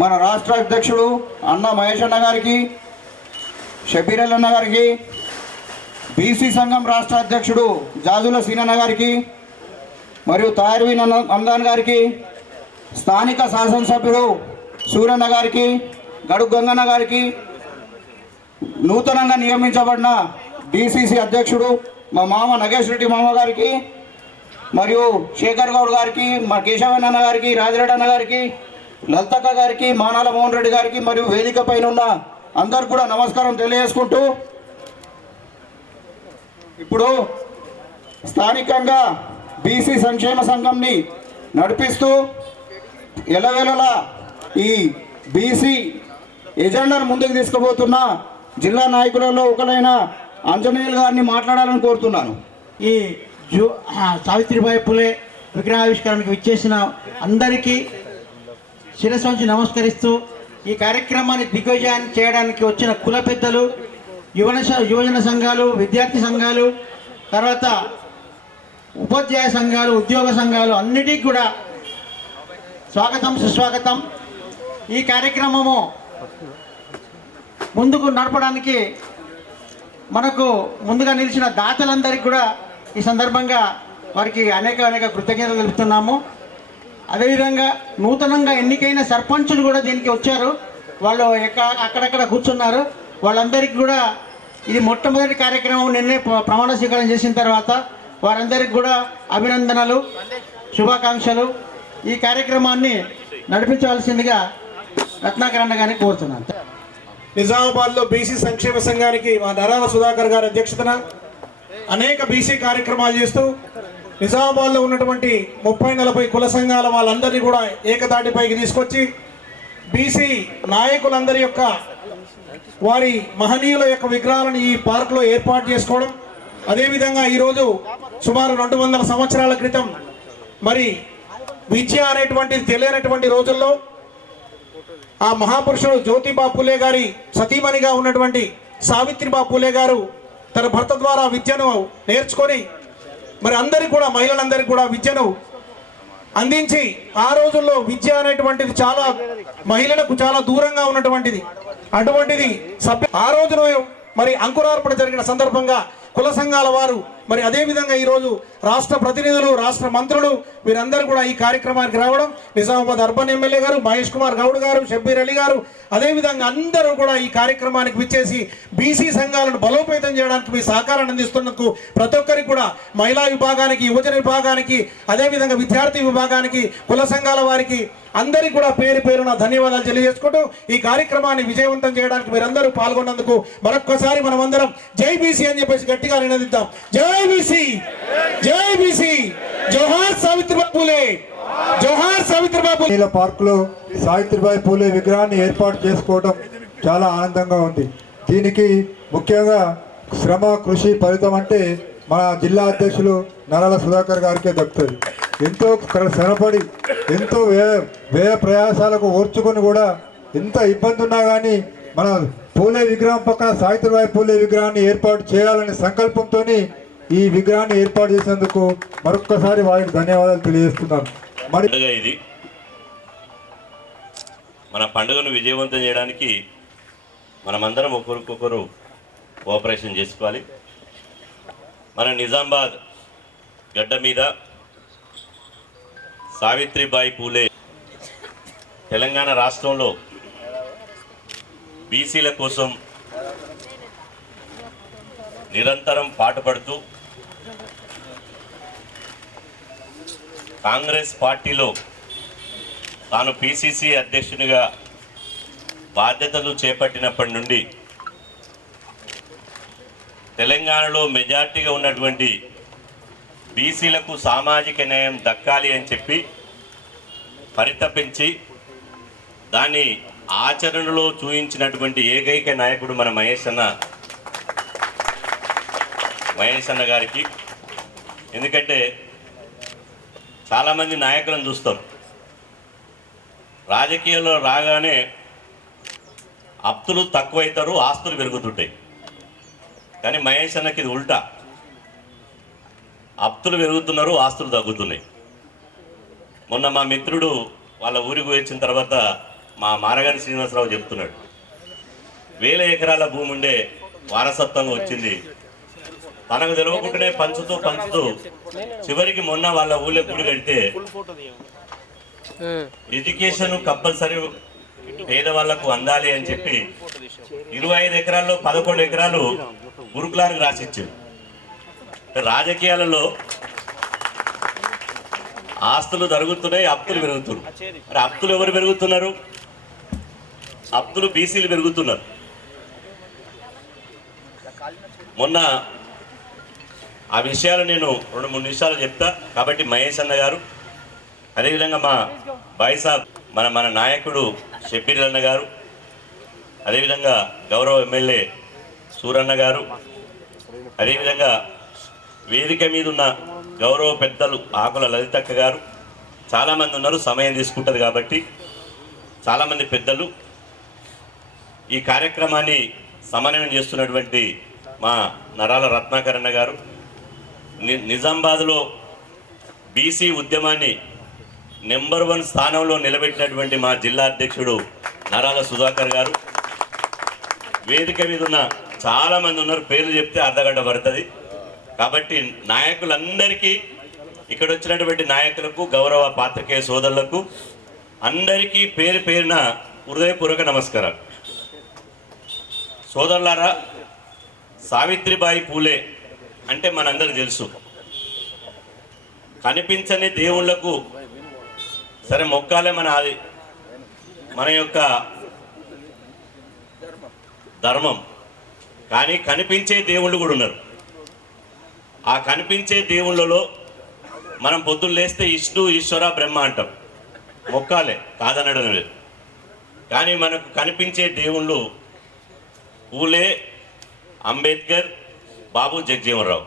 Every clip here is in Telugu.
మన రాష్ట్ర అధ్యక్షుడు అన్న మహేష్ అన్న గారికి, షబీర్ అన్న గారికి, బీసీ సంఘం రాష్ట్ర అధ్యక్షుడు జాజుల సీనన్న గారికి మరియు తాయర్వీన్ అందాన్ గారికి, స్థానిక శాసనసభ్యుడు సూరన్న గారికి, గడుగు గంగన్న గారికి, నూతనంగా నియమించబడిన డిసిసి అధ్యక్షుడు మా మామ నగేష్ రెడ్డి మామ గారికి మరియు శేఖర్ గౌడ్ గారికి, మా కేశవన్ అన్న గారికి, రాజిరెడ్డి అన్న గారికి, లలితక్క గారికి, మానాల మోహన్ రెడ్డి గారికి మరియు వేదిక పైన ఉన్న అందరు కూడా నమస్కారం తెలియజేసుకుంటూ, ఇప్పుడు స్థానికంగా బీసీ సంక్షేమ సంఘంని నడిపిస్తూ ఎలవేళలా ఈ బీసీ ఎజెండాను ముందుకు తీసుకుపోతున్న జిల్లా నాయకులలో ఒకరైన ఆంజనేయులు గారిని మాట్లాడాలని కోరుతున్నాను. ఈ సావిత్రిబాయి పులే విగ్రహావిష్కరణకు విచ్చేసిన అందరికీ శిరస్సు వంచి నమస్కరిస్తూ, ఈ కార్యక్రమాన్ని దిగ్విజయం చేయడానికి వచ్చిన కుల పెద్దలు, యువజన సంఘాలు, విద్యార్థి సంఘాలు, తర్వాత ఉపాధ్యాయ సంఘాలు, ఉద్యోగ సంఘాలు అన్నిటికీ కూడా స్వాగతం, సుస్వాగతం. ఈ కార్యక్రమము ముందుకు నడపడానికి మనకు ముందుగా నిలిచిన దాతలందరికీ కూడా ఈ సందర్భంగా వారికి అనేక కృతజ్ఞతలు తెలుపుతున్నాము. అదేవిధంగా నూతనంగా ఎన్నికైన సర్పంచులు కూడా దీనికి వచ్చారు. వాళ్ళు అక్కడక్కడ కూర్చున్నారు. వాళ్ళందరికీ కూడా ఇది మొట్టమొదటి కార్యక్రమం. నిన్నే ప్రమాణ స్వీకారం చేసిన తర్వాత వారందరికీ కూడా అభినందనలు, శుభాకాంక్షలు. ఈ కార్యక్రమాన్ని నడిపించవలసిందిగా రత్నాకరణ గారిని కోరుతున్నాను. నిజామాబాద్లో బీసీ సంక్షేమ సంఘానికి మా నరాల సుధాకర్ గారి అధ్యక్షతన అనేక బీసీ కార్యక్రమాలు చేస్తూ నిజామాబాద్లో ఉన్నటువంటి 30-40 కుల సంఘాల వాళ్ళందరినీ కూడా ఏకతాటిపైకి తీసుకొచ్చి బీసీ నాయకులందరి యొక్క వారి మహనీయుల యొక్క విగ్రహాలను ఈ పార్కులో ఏర్పాటు చేసుకోవడం, అదేవిధంగా ఈరోజు సుమారు 200 సంవత్సరాల క్రితం మరి విద్య అనేటువంటిది తెలియనటువంటి రోజుల్లో ఆ మహాపురుషుడు జ్యోతిబా పూలే గారి సతీమణిగా ఉన్నటువంటి సావిత్రిబా పూలే గారు తన భర్త ద్వారా విద్యను నేర్చుకొని మరి అందరికీ కూడా మహిళలందరికీ కూడా విద్యను అందించి, ఆ రోజుల్లో విద్య అనేటువంటిది చాలా మహిళలకు చాలా దూరంగా ఉన్నటువంటిది. అటువంటిది ఆ రోజున మరి అంకురార్పణ జరిగిన సందర్భంగా కుల సంఘాల వారు మరి అదేవిధంగా ఈరోజు రాష్ట్ర ప్రతినిధులు, రాష్ట్ర మంత్రులు వీరందరూ కూడా ఈ కార్యక్రమానికి రావడం, నిజామాబాద్ అర్బన్ ఎమ్మెల్యే గారు మహేష్ కుమార్ గౌడ్ గారు, షబ్బీర్ అలీ గారు, అదేవిధంగా అందరూ కూడా ఈ కార్యక్రమానికి విచ్చేసి బీసీ సంఘాలను బలోపేతం చేయడానికి మీ సహకారాన్ని అందిస్తున్నందుకు ప్రతి ఒక్కరికి కూడా, మహిళా విభాగానికి, యువజన విభాగానికి, అదేవిధంగా విద్యార్థి విభాగానికి, కుల సంఘాల వారికి అందరికీ కూడా పేరు పేరున ధన్యవాదాలు తెలియజేసుకుంటూ ఈ కార్యక్రమాన్ని విజయవంతం చేయడానికి మీరందరూ పాల్గొన్నందుకు మరొక్కసారి మనమందరం జై బీసీ అని చెప్పేసి గట్టిగా నినదిద్దాం. జై బీసీ, జై బీసీ, జోహార్ సావిత్రిబాయి పూలే, జోహార్ సావిత్రిబాయి పూలే. పార్కులో సావిత్రిబాయి పూలే విగ్రహాన్ని ఏర్పాటు చేసుకోవడం చాలా ఆనందంగా ఉంది. దీనికి ముఖ్యంగా శ్రమ, కృషి ఫలితం అంటే మన జిల్లా అధ్యక్షులు నరాల సుధాకర్ గారికే దక్కుతుంది. ఎంతో శ్రమపడి ఎంతో వ్యయ ప్రయాసాలకు ఓర్చుకొని కూడా ఎంత ఇబ్బంది ఉన్నా కానీ మన పూలే విగ్రహం పక్కన సావిత్రిబాయి పూలే విగ్రహాన్ని ఏర్పాటు చేయాలనే సంకల్పంతో ఈ విగ్రహాన్ని ఏర్పాటు చేసినందుకు మరొక్కసారి వారికి ధన్యవాదాలు తెలియజేస్తున్నాను. మరి ఇది మన పండుగను విజయవంతం చేయడానికి మనమందరం ఒకరికొకరు కోఆపరేషన్ చేసుకోవాలి. మన నిజామాబాద్ గడ్డ మీద సావిత్రిబాయి పూలే తెలంగాణ రాష్ట్రంలో బీసీల కోసం నిరంతరం పాటుపడుతూ కాంగ్రెస్ పార్టీలో తాను పిసిసి అధ్యక్షునిగా బాధ్యతలు చేపట్టినప్పటి నుండి తెలంగాణలో మెజార్టీగా ఉన్నటువంటి బీసీలకు సామాజిక న్యాయం దక్కాలి అని చెప్పి పరితపించి దాన్ని ఆచరణలో చూయించినటువంటి ఏకైక నాయకుడు మన మహేష్ అన్న గారికి. ఎందుకంటే చాలామంది నాయకులను చూస్తాం, రాజకీయాల్లో రాగానే అప్తులు తక్కువైతారు, ఆస్తులు పెరుగుతుంటాయి. కానీ మహేష్ అన్నకి ఇది ఉల్టా, అప్తులు పెరుగుతున్నారు, ఆస్తులు తగ్గుతున్నాయి. మొన్న మా మిత్రుడు వాళ్ళ ఊరికి వచ్చిన తర్వాత మా మారగాని శ్రీనివాసరావు చెప్తున్నాడు. 1000 ఎకరాల భూమి ఉండే వారసత్వంగా వచ్చింది. తనకు తెలియకుండానే పంచుతూ చివరికి మొన్న వాళ్ళ ఊళ్ళో గుడి కడితే ఎడ్యుకేషన్ కంపల్సరీ పేదవాళ్లకు అందాలి అని చెప్పి 25 ఎకరాల్లో 11 ఎకరాలు గురుకులానికి రాసిచ్చారు. రాజకీయాలలో ఆస్తులు జరుగుతున్నాయి, అప్పులు పెరుగుతున్నారు. మరి అప్పులు ఎవరు పెరుగుతున్నారు? అప్పులు బీసీలు పెరుగుతున్నారు. మొన్న ఆ విషయాలు నేను 2-3 నిమిషాలు చెప్తా కాబట్టి మహేష్ అన్న గారు, అదేవిధంగా మా బాయిసాబ్ మన నాయకుడు షబ్బీర్ అన్న గారు, అదేవిధంగా గౌరవ ఎమ్మెల్యే సూరన్న గారు, అదేవిధంగా వేదిక మీద ఉన్న గౌరవ పెద్దలు ఆకుల లలితక్క గారు, చాలామంది ఉన్నారు. సమయం తీసుకుంటుంది కాబట్టి చాలామంది పెద్దలు ఈ కార్యక్రమాన్ని సమన్వయం చేస్తున్నటువంటి మా నరాల రత్నాకరణ గారు, నిజామాబాద్లో బీసీ ఉద్యమాన్ని నెంబర్ 1 స్థానంలో నిలబెట్టినటువంటి మా జిల్లా అధ్యక్షుడు నరాల సుధాకర్ గారు, వేదిక మీద ఉన్న చాలామంది ఉన్నారు. పేర్లు చెప్తే అర్ధగంట పడుతుంది కాబట్టి నాయకులందరికీ, ఇక్కడ వచ్చినటువంటి నాయకులకు, గౌరవ పాత్రికేయ సోదరులకు అందరికీ పేరు పేరున హృదయపూర్వక నమస్కారం. సోదరులారా, సావిత్రిబాయి పూలే అంటే మనందరికీ తెలుసు. కనిపించని దేవుళ్లకు సరే మొక్కాలే మన యొక్క ధర్మం. కానీ కనిపించే దేవుళ్ళు కూడా ఉన్నారు. ఆ కనిపించే దేవుళ్ళలో మనం పొద్దున్న లేస్తే విష్ణు, ఈశ్వర, బ్రహ్మ అంటాం, మొక్కాలే, కాదనడం లేదు. కానీ మనకు కనిపించే దేవుళ్ళు పూలే, అంబేద్కర్, బాబు జగజీవనరావు.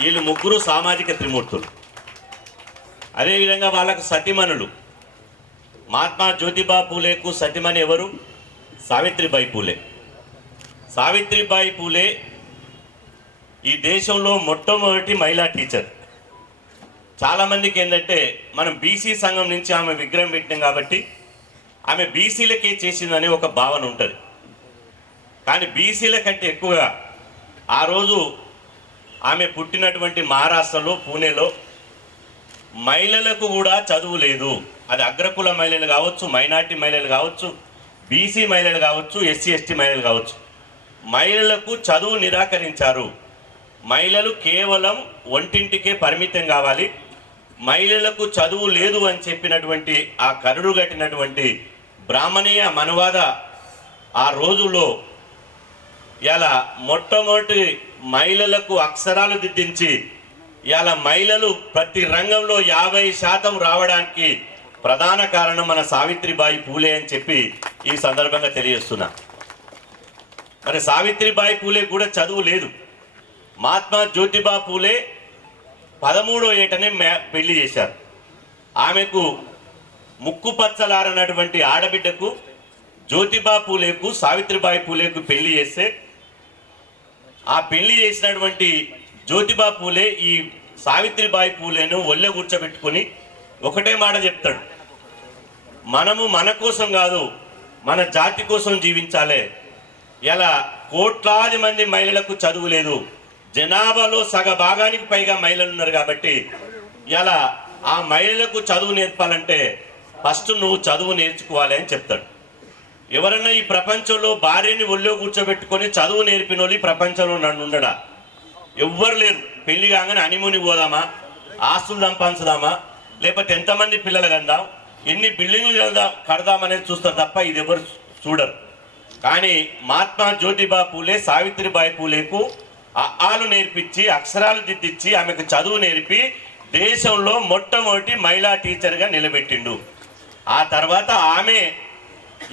వీళ్ళు ముగ్గురు సామాజిక త్రిమూర్తులు. అదేవిధంగా వాళ్ళకు సతిమణులు. మహాత్మా జ్యోతిబా పూలేకు సతిమణి ఎవరు? సావిత్రిబాయి పూలే. సావిత్రిబాయి పూలే ఈ దేశంలో మొట్టమొదటి మహిళా టీచర్. చాలామందికి ఏంటంటే మనం బీసీ సంఘం నుంచి ఆమె విగ్రహం పెట్టినాం కాబట్టి ఆమె బీసీలకే చేసిందని ఒక భావన ఉంటుంది. కానీ బీసీల కంటే ఎక్కువగా ఆ రోజు ఆమె పుట్టినటువంటి మహారాష్ట్రలో, పూణేలో మహిళలకు కూడా చదువు లేదు. అది అగ్రకుల మహిళలు కావచ్చు, మైనార్టీ మహిళలు కావచ్చు, బీసీ మహిళలు కావచ్చు, ఎస్సీ ఎస్టీ మహిళలు కావచ్చు, మహిళలకు చదువు నిరాకరించారు. మహిళలు కేవలం వంటింటికే పరిమితం కావాలి, మహిళలకు చదువు లేదు అని చెప్పినటువంటి ఆ కరుడు కట్టినటువంటి బ్రాహ్మణీయ మనువాద ఆ రోజుల్లో ఇలా మొట్టమొదటి మహిళలకు అక్షరాలు దిద్దించి ఇలా మహిళలు ప్రతి రంగంలో 50% రావడానికి ప్రధాన కారణం మన సావిత్రిబాయి పూలే అని చెప్పి ఈ సందర్భంగా తెలియజేస్తున్నా. మరి సావిత్రిబాయి పూలే కూడా చదువు లేదు. మహాత్మా జ్యోతిబా పూలే 13వ ఏటనే పెళ్లి చేశారు. ఆమెకు ముక్కుపచ్చలారనటువంటి ఆడబిడ్డకు జ్యోతిబా పూలేకు సావిత్రిబాయి పూలేకు పెళ్లి చేస్తే ఆ పెళ్లి చేసినటువంటి జ్యోతిబా పూలే ఈ సావిత్రిబాయి పూలేను ఒళ్ళె కూర్చోబెట్టుకుని ఒకటే మాట చెప్తాడు, మనము మన కోసం కాదు మన జాతి కోసం జీవించాలి. ఇలా కోట్లాది మంది మహిళలకు చదువు లేదు, జనాభాలో సగభాగానికి పైగా మహిళలు ఉన్నారు కాబట్టి ఇలా ఆ మహిళలకు చదువు నేర్పాలంటే ఫస్ట్ నువ్వు చదువు నేర్చుకోవాలి అని చెప్తాడు. ఎవరన్నా ఈ ప్రపంచంలో భార్యని ఒళ్ళో కూర్చోబెట్టుకొని చదువు నేర్పిన వాళ్ళు ఈ ప్రపంచంలో నన్ను ఉండడా? ఎవ్వరు లేరు. పెళ్లి కాగానే హనీమూన్ పోదామా, ఆస్తులు సంపాదించుదామా, లేకపోతే ఎంతమంది పిల్లలు కందాం, ఎన్ని బిల్డింగ్లు కడదామనేది చూస్తారు తప్ప ఇది ఎవరు చూడరు. కానీ మహాత్మా జ్యోతిబా పూలే సావిత్రిబాయి పూలేకు ఆలు నేర్పించి అక్షరాలు దిద్దించి ఆమెకు చదువు నేర్పి దేశంలో మొట్టమొదటి మహిళా టీచర్గా నిలబెట్టిండు. ఆ తర్వాత ఆమె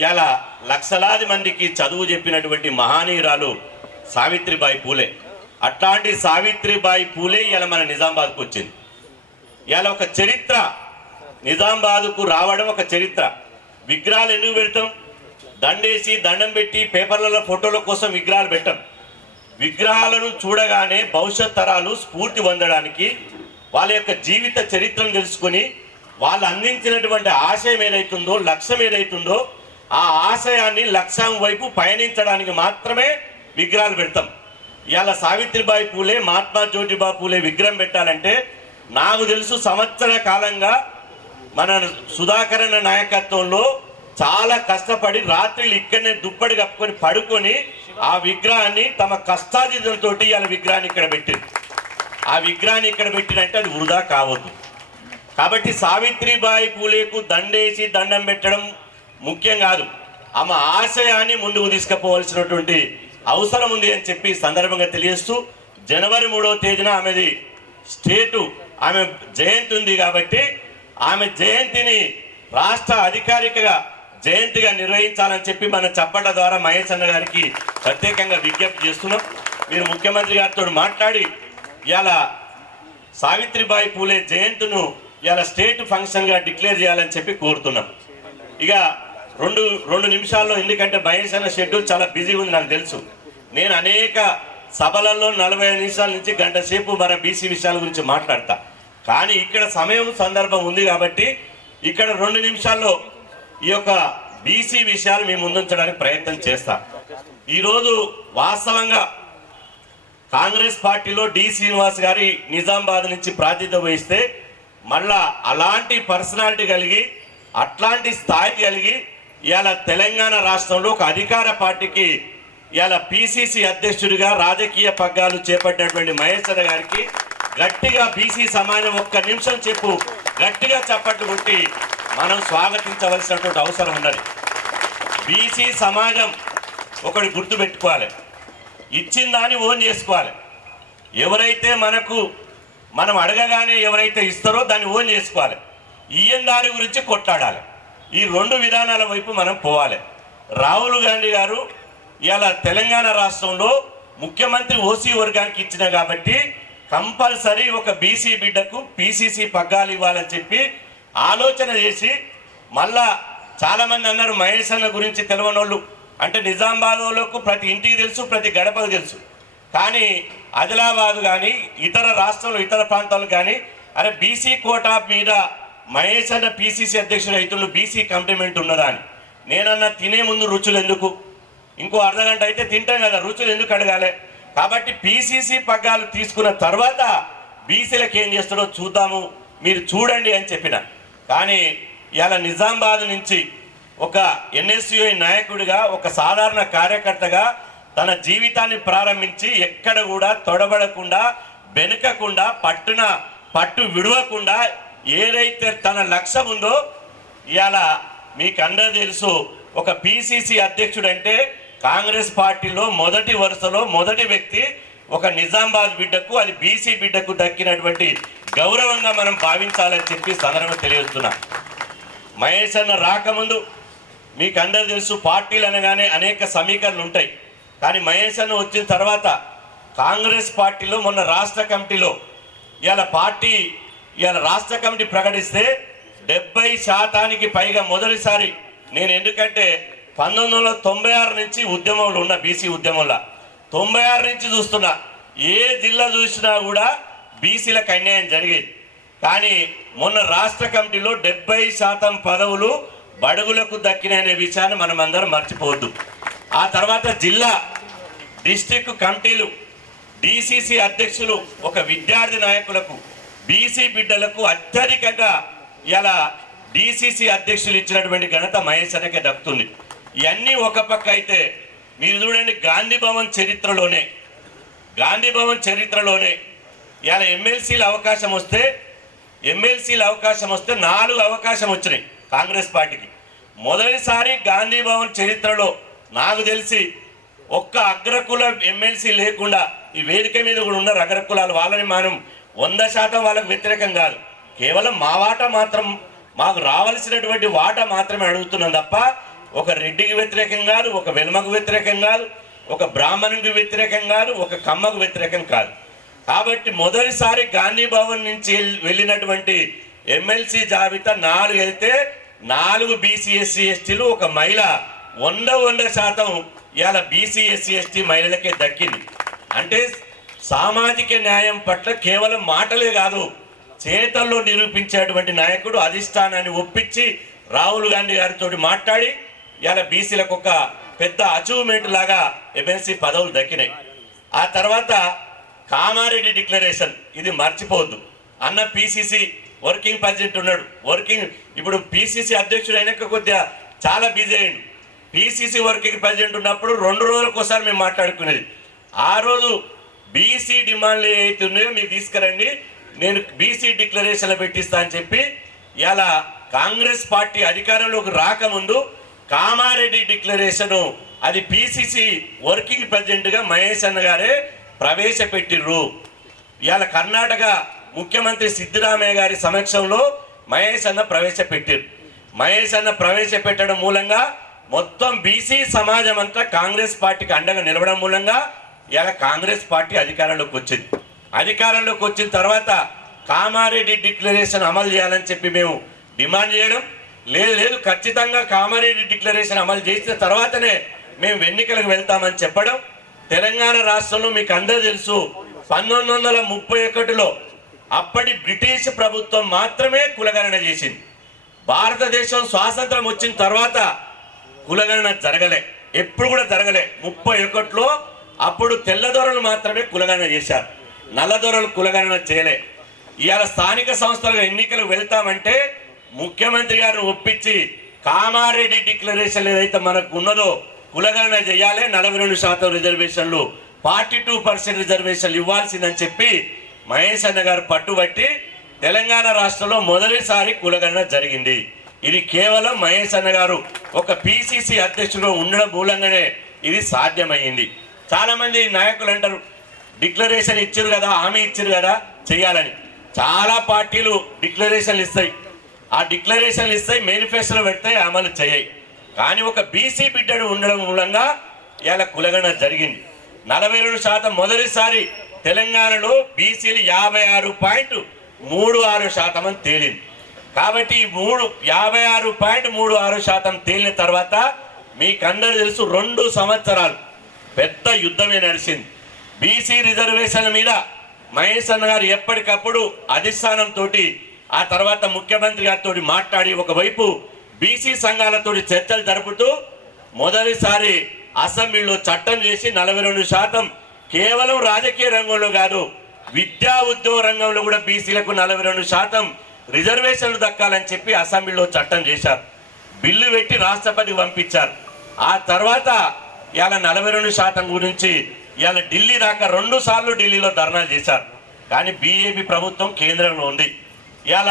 ఇలా లక్షలాది మందికి చదువు చెప్పినటువంటి మహానీయురాలు సావిత్రిబాయి పూలే. అట్లాంటి సావిత్రిబాయి పూలే ఇలా మన నిజామాబాద్కు వచ్చింది. ఇలా ఒక చరిత్ర, నిజామాబాద్కు రావడం ఒక చరిత్ర. విగ్రహాలు ఎందుకు పెడతాం? దండేసి దండం పెట్టి పేపర్లలో ఫోటోల కోసం విగ్రహాలు పెట్టాం. విగ్రహాలను చూడగానే భవిష్యత్ తరాలు స్ఫూర్తి పొందడానికి, వాళ్ళ యొక్క జీవిత చరిత్రను తెలుసుకొని వాళ్ళు అందించినటువంటి ఆశయం ఏదైతుందో, లక్ష్యం ఏదైతుందో ఆ ఆశయాన్ని, లక్ష్యం వైపు పయనించడానికి మాత్రమే విగ్రహాలు పెడతాం. ఇవాళ సావిత్రిబాయి పూలే, మహాత్మా జ్యోతిబా పూలే విగ్రహం పెట్టాలంటే నాకు తెలుసు సంవత్సర కాలంగా మన సుధాకరణ నాయకత్వంలో చాలా కష్టపడి రాత్రులు ఇక్కడనే దుప్పటి కప్పుకొని పడుకొని ఆ విగ్రహాన్ని తమ కష్టార్జితంతో ఇవాళ విగ్రహాన్ని ఇక్కడ పెట్టింది. ఆ విగ్రహాన్ని ఇక్కడ పెట్టినంటే అది వృధా కావద్దు. కాబట్టి సావిత్రిబాయి పూలేకు దండేసి దండం పెట్టడం ముఖ్యం కాదు, ఆమె ఆశయాన్ని ముందుకు తీసుకుపోవాల్సినటువంటి అవసరం ఉంది అని చెప్పి సందర్భంగా తెలియజేస్తూ, జనవరి 3వ తేదీన ఆమెది స్టేటు ఆమె జయంతి ఉంది కాబట్టి ఆమె జయంతిని రాష్ట్ర అధికారికగా జయంతిగా నిర్వహించాలని చెప్పి మన చప్పట్ల ద్వారా మహేష్ అన్న గారికి ప్రత్యేకంగా విజ్ఞప్తి చేస్తున్నాం. మీరు ముఖ్యమంత్రి గారితో మాట్లాడి ఇవాళ సావిత్రిబాయి పూలే జయంతిను ఇవాళ స్టేట్ ఫంక్షన్గా డిక్లేర్ చేయాలని చెప్పి కోరుతున్నాం. ఇక రెండు నిమిషాల్లో, ఎందుకంటే మహేష్ అన్న షెడ్యూల్ చాలా బిజీగా ఉంది నాకు తెలుసు. నేను అనేక సభలలో 45 నిమిషాల నుంచి గంట సేపు మన బీసీ విషయాల గురించి మాట్లాడతా. కానీ ఇక్కడ సమయం సందర్భం ఉంది కాబట్టి ఇక్కడ 2 నిమిషాల్లో ఈ యొక్క బీసీ విషయాలు మీ ముందుంచడానికి ప్రయత్నం చేస్తా. ఈరోజు వాస్తవంగా కాంగ్రెస్ పార్టీలో డి శ్రీనివాస్ గారి నిజామాబాద్ నుంచి ప్రాతినిధ్యం వహిస్తే మళ్ళా అలాంటి పర్సనాలిటీ కలిగి, అట్లాంటి స్థాయి కలిగి ఇవాళ తెలంగాణ రాష్ట్రంలో ఒక అధికార పార్టీకి ఇవాళ పిసిసి అధ్యక్షుడిగా రాజకీయ పగ్గాలు చేపట్టినటువంటి మహేష్ అన్న గారికి గట్టిగా బీసీ సమాజం ఒక్క నిమిషం చెప్పు గట్టిగా చప్పట్లు కొట్టి మనం స్వాగతించవలసినటువంటి అవసరం ఉన్నది. బీసీ సమాజం ఒకటి గుర్తుపెట్టుకోవాలి, ఇచ్చిన దాన్ని ఓన్ చేసుకోవాలి. ఎవరైతే మనం అడగగానే ఎవరైతే ఇస్తారో దాన్ని ఓన్ చేసుకోవాలి. ఈయన దాని గురించి కొట్లాడాలి. ఈ 2 విధానాల వైపు మనం పోవాలి. రాహుల్ గాంధీ గారు ఇవాళ తెలంగాణ రాష్ట్రంలో ముఖ్యమంత్రి ఓసీ వర్గానికి ఇచ్చిన కాబట్టి కంపల్సరీ ఒక బీసీ బిడ్డకు పిసిసి పగ్గాలు ఇవ్వాలని చెప్పి ఆలోచన చేసి, మళ్ళా చాలామంది అన్నారు మహేష్ అన్న గురించి తెలియనోళ్ళు అంటే నిజామాబాద్ వాళ్ళకు ప్రతి ఇంటికి తెలుసు, ప్రతి గడపకు తెలుసు. కానీ ఆదిలాబాద్ కానీ ఇతర రాష్ట్రంలో ఇతర ప్రాంతాలు కానీ అరే బీసీ కోటా మీద మహేష్ అన్న పిసిసి అధ్యక్షుడు అవుతుండు, బీసీ కంప్లిమెంట్ ఉన్నదా అని. నేనన్నా తినే ముందు రుచులు ఎందుకు, ఇంకో అర్ధగంట అయితే తింటాం కదా, రుచులు ఎందుకు అడగాలి? కాబట్టి పిసిసి పగ్గాలు తీసుకున్న తర్వాత బీసీలకు ఏం చేస్తాడో చూద్దాము, మీరు చూడండి అని చెప్పిన. కానీ ఇవాళ నిజామాబాద్ నుంచి ఒక ఎన్ఎస్యుఐ నాయకుడిగా, ఒక సాధారణ కార్యకర్తగా తన జీవితాన్ని ప్రారంభించి ఎక్కడ కూడా తొడబడకుండా, వెనుకకుండా, పట్టు విడవకుండా ఏదైతే తన లక్ష్యం ఉందో ఇవాళ మీకు అందరూ తెలుసు. ఒక పిసిసి అధ్యక్షుడు అంటే కాంగ్రెస్ పార్టీలో మొదటి వరుసలో మొదటి వ్యక్తి. ఒక నిజామాబాద్ బిడ్డకు, అది బీసీ బిడ్డకు దక్కినటువంటి గౌరవంగా మనం భావించాలని చెప్పి సందర్భంగా తెలియజేస్తున్నా. మహేష్ అన్న రాకముందు మీకు అందరూ తెలుసు పార్టీలు అనగానే అనేక సమీకరణలు ఉంటాయి. కానీ మహేష్ అన్న వచ్చిన తర్వాత కాంగ్రెస్ పార్టీలో మొన్న రాష్ట్ర కమిటీలో ఇవాళ రాష్ట్ర కమిటీ ప్రకటిస్తే 70% పైగా మొదటిసారి నేను, ఎందుకంటే 1996 నుంచి ఉద్యమంలో ఉన్న బీసీ ఉద్యమంలో 96 నుంచి చూస్తున్నా, ఏ జిల్లా చూసినా కూడా బీసీలకు అన్యాయం జరిగేది. కానీ మొన్న రాష్ట్ర కమిటీలో 70% పదవులు బడుగులకు దక్కిననే విషయాన్ని మనం అందరం మర్చిపోవద్దు. ఆ తర్వాత జిల్లా డిస్ట్రిక్ట్ కమిటీలు, డిసిసి అధ్యక్షులు, ఒక విద్యార్థి నాయకులకు, బీసీ బిడ్డలకు అత్యధికంగా ఇలా డిసిసి అధ్యక్షులు ఇచ్చినటువంటి ఘనత మహేష్ అన్నకే దక్కుతుంది. ఇవన్నీ ఒక పక్క అయితే మీరు చూడండి, గాంధీ భవన్ చరిత్రలోనే ఇలా ఎమ్మెల్సీల అవకాశం వస్తే 4 అవకాశం వచ్చినాయి కాంగ్రెస్ పార్టీకి. మొదటిసారి గాంధీ భవన్ చరిత్రలో నాకు తెలిసి ఒక్క అగ్రకుల ఎమ్మెల్సీ లేకుండా, ఈ వేదిక మీద కూడా ఉన్నారు అగ్రకులాలు, వాళ్ళని మనం 100% వాళ్ళకు వ్యతిరేకం కాదు, కేవలం మా వాటా మాత్రం, మాకు రావాల్సినటువంటి వాటా మాత్రమే అడుగుతున్నాం తప్ప ఒక రెడ్డికి వ్యతిరేకం కాదు, ఒక వెల్మకు వ్యతిరేకం కాదు, ఒక బ్రాహ్మణునికి వ్యతిరేకం కాదు, ఒక కమ్మకు వ్యతిరేకం కాదు. కాబట్టి మొదటిసారి గాంధీ భవన్ నుంచి వెళ్ళినటువంటి ఎమ్మెల్సీ జాబితా 4 వెళ్తే 4 బీసీ ఎస్సీ ఎస్టీలు, ఒక మహిళ 100% ఇవాళ బీసీ ఎస్సీ ఎస్టీ మహిళలకే దక్కింది. అంటే సామాజిక న్యాయం పట్ల కేవలం మాటలే కాదు, చేతల్లో నిరూపించేటువంటి నాయకుడు. అధిష్టానాన్ని ఒప్పించి రాహుల్ గాంధీ గారితో మాట్లాడి ఇలా బీసీలకు ఒక పెద్ద అచీవ్మెంట్ లాగా ఎమ్మెల్సీ పదవులు దక్కినాయి. ఆ తర్వాత కామారెడ్డి డిక్లరేషన్, ఇది మర్చిపోవద్దు. అన్న పిసిసి వర్కింగ్ ప్రెసిడెంట్ ఉన్నాడు. ఇప్పుడు పిసిసి అధ్యక్షుడు అయినాక కొద్దిగా చాలా బిజీ అయ్యిండు. పిసిసి వర్కింగ్ ప్రెసిడెంట్ ఉన్నప్పుడు 2 రోజులకు ఒకసారి మేము మాట్లాడుకునేది. ఆ రోజు బీసీ డిమాండ్లు ఏవైతే ఉన్నాయో మీరు తీసుకురండి, నేను బీసీ డిక్లరేషన్లు పెట్టిస్తా అని చెప్పి ఇలా కాంగ్రెస్ పార్టీ అధికారంలోకి రాకముందు కామారెడ్డి డిక్లరేషను అది పిసిసి వర్కింగ్ ప్రెసిడెంట్గా మహేష్ అన్న గారే ప్రవేశపెట్టిర్రు. ఇవాళ కర్ణాటక ముఖ్యమంత్రి సిద్ధరామయ్య గారి సమక్షంలో మహేష్ అన్న ప్రవేశపెట్టిర్రు. మహేష్ అన్న ప్రవేశపెట్టడం మూలంగా మొత్తం బీసీ సమాజం అంతా కాంగ్రెస్ పార్టీకి అండగా నిలవడం మూలంగా ఇలా కాంగ్రెస్ పార్టీ అధికారంలోకి వచ్చింది. అధికారంలోకి వచ్చిన తర్వాత కామారెడ్డి డిక్లరేషన్ అమలు చేయాలని చెప్పి మేము డిమాండ్ చేయడం, లేదు ఖచ్చితంగా కామారెడ్డి డిక్లరేషన్ అమలు చేసిన తర్వాతనే మేము ఎన్నికలకు వెళ్తామని చెప్పడం. తెలంగాణ రాష్ట్రంలో మీకు అందరూ తెలుసు 1931లో అప్పటి బ్రిటిష్ ప్రభుత్వం మాత్రమే కులగణన చేసింది. భారతదేశం స్వాతంత్రం వచ్చిన తర్వాత కులగణన జరగలే, ఎప్పుడు కూడా జరగలే. 31లో అప్పుడు తెల్లదొరలు మాత్రమే కులగణన చేశారు, నల్లదొరలు కులగణన చేయలే. ఇవాళ స్థానిక సంస్థల ఎన్నికలు వెళ్తామంటే ముఖ్యమంత్రి గారిని ఒప్పించి కామారెడ్డి డిక్లరేషన్ ఏదైతే మనకు ఉన్నదో కులగణన చేయాలి, 42% రిజర్వేషన్లు, 42% రిజర్వేషన్లు ఇవ్వాల్సిందని చెప్పి మహేష్ అన్న గారు పట్టుబట్టి తెలంగాణ రాష్ట్రంలో మొదటిసారి కులగణన జరిగింది. ఇది కేవలం మహేష్ అన్న గారు ఒక పిసిసి అధ్యక్షుడు ఉండడం మూలంగానే ఇది సాధ్యమైంది. చాలా మంది నాయకులు అంటారు డిక్లరేషన్ ఇచ్చారు కదా, హామీ ఇచ్చారు కదా చేయాలని. చాలా పార్టీలు డిక్లరేషన్లు ఇస్తాయి, ఆ డిక్లరేషన్లు ఇస్తాయి, మేనిఫెస్టోలో పెడతాయి, అమలు చేయాయి. కానీ ఒక బీసీ బిడ్డడు ఉండడం మూలంగా ఇలా కులగణన జరిగింది. 42% మొదటిసారి తెలంగాణలో బీసీలు 56.36% అని తేలింది. కాబట్టి 56.36% తేలిన తర్వాత మీకందరూ తెలుసు 2 సంవత్సరాలు పెద్ద యుద్ధమే నడిచింది. బీసీ రిజర్వేషన్ల మీద మహేష్ అన్న గారు ఎప్పటికప్పుడు అధిష్టానంతో ఆ తర్వాత ముఖ్యమంత్రి గారితో మాట్లాడి ఒకవైపు బీసీ సంఘాలతో చర్చలు జరుపుతూ మొదటిసారి అసెంబ్లీలో చట్టం చేసి 42% కేవలం రాజకీయ రంగంలో కాదు విద్యా ఉద్యోగ రంగంలో కూడా బీసీలకు 42% రిజర్వేషన్లు దక్కాలని చెప్పి అసెంబ్లీలో చట్టం చేశారు. బిల్లు పెట్టి రాష్ట్రపతికి పంపించారు. ఆ తర్వాత ఇవాళ 42% గురించి ఇవాళ ఢిల్లీ దాకా 2 సార్లు ఢిల్లీలో ధర్నాలు చేశారు. కానీ బీజేపీ ప్రభుత్వం కేంద్రంలో ఉంది. ఇవాళ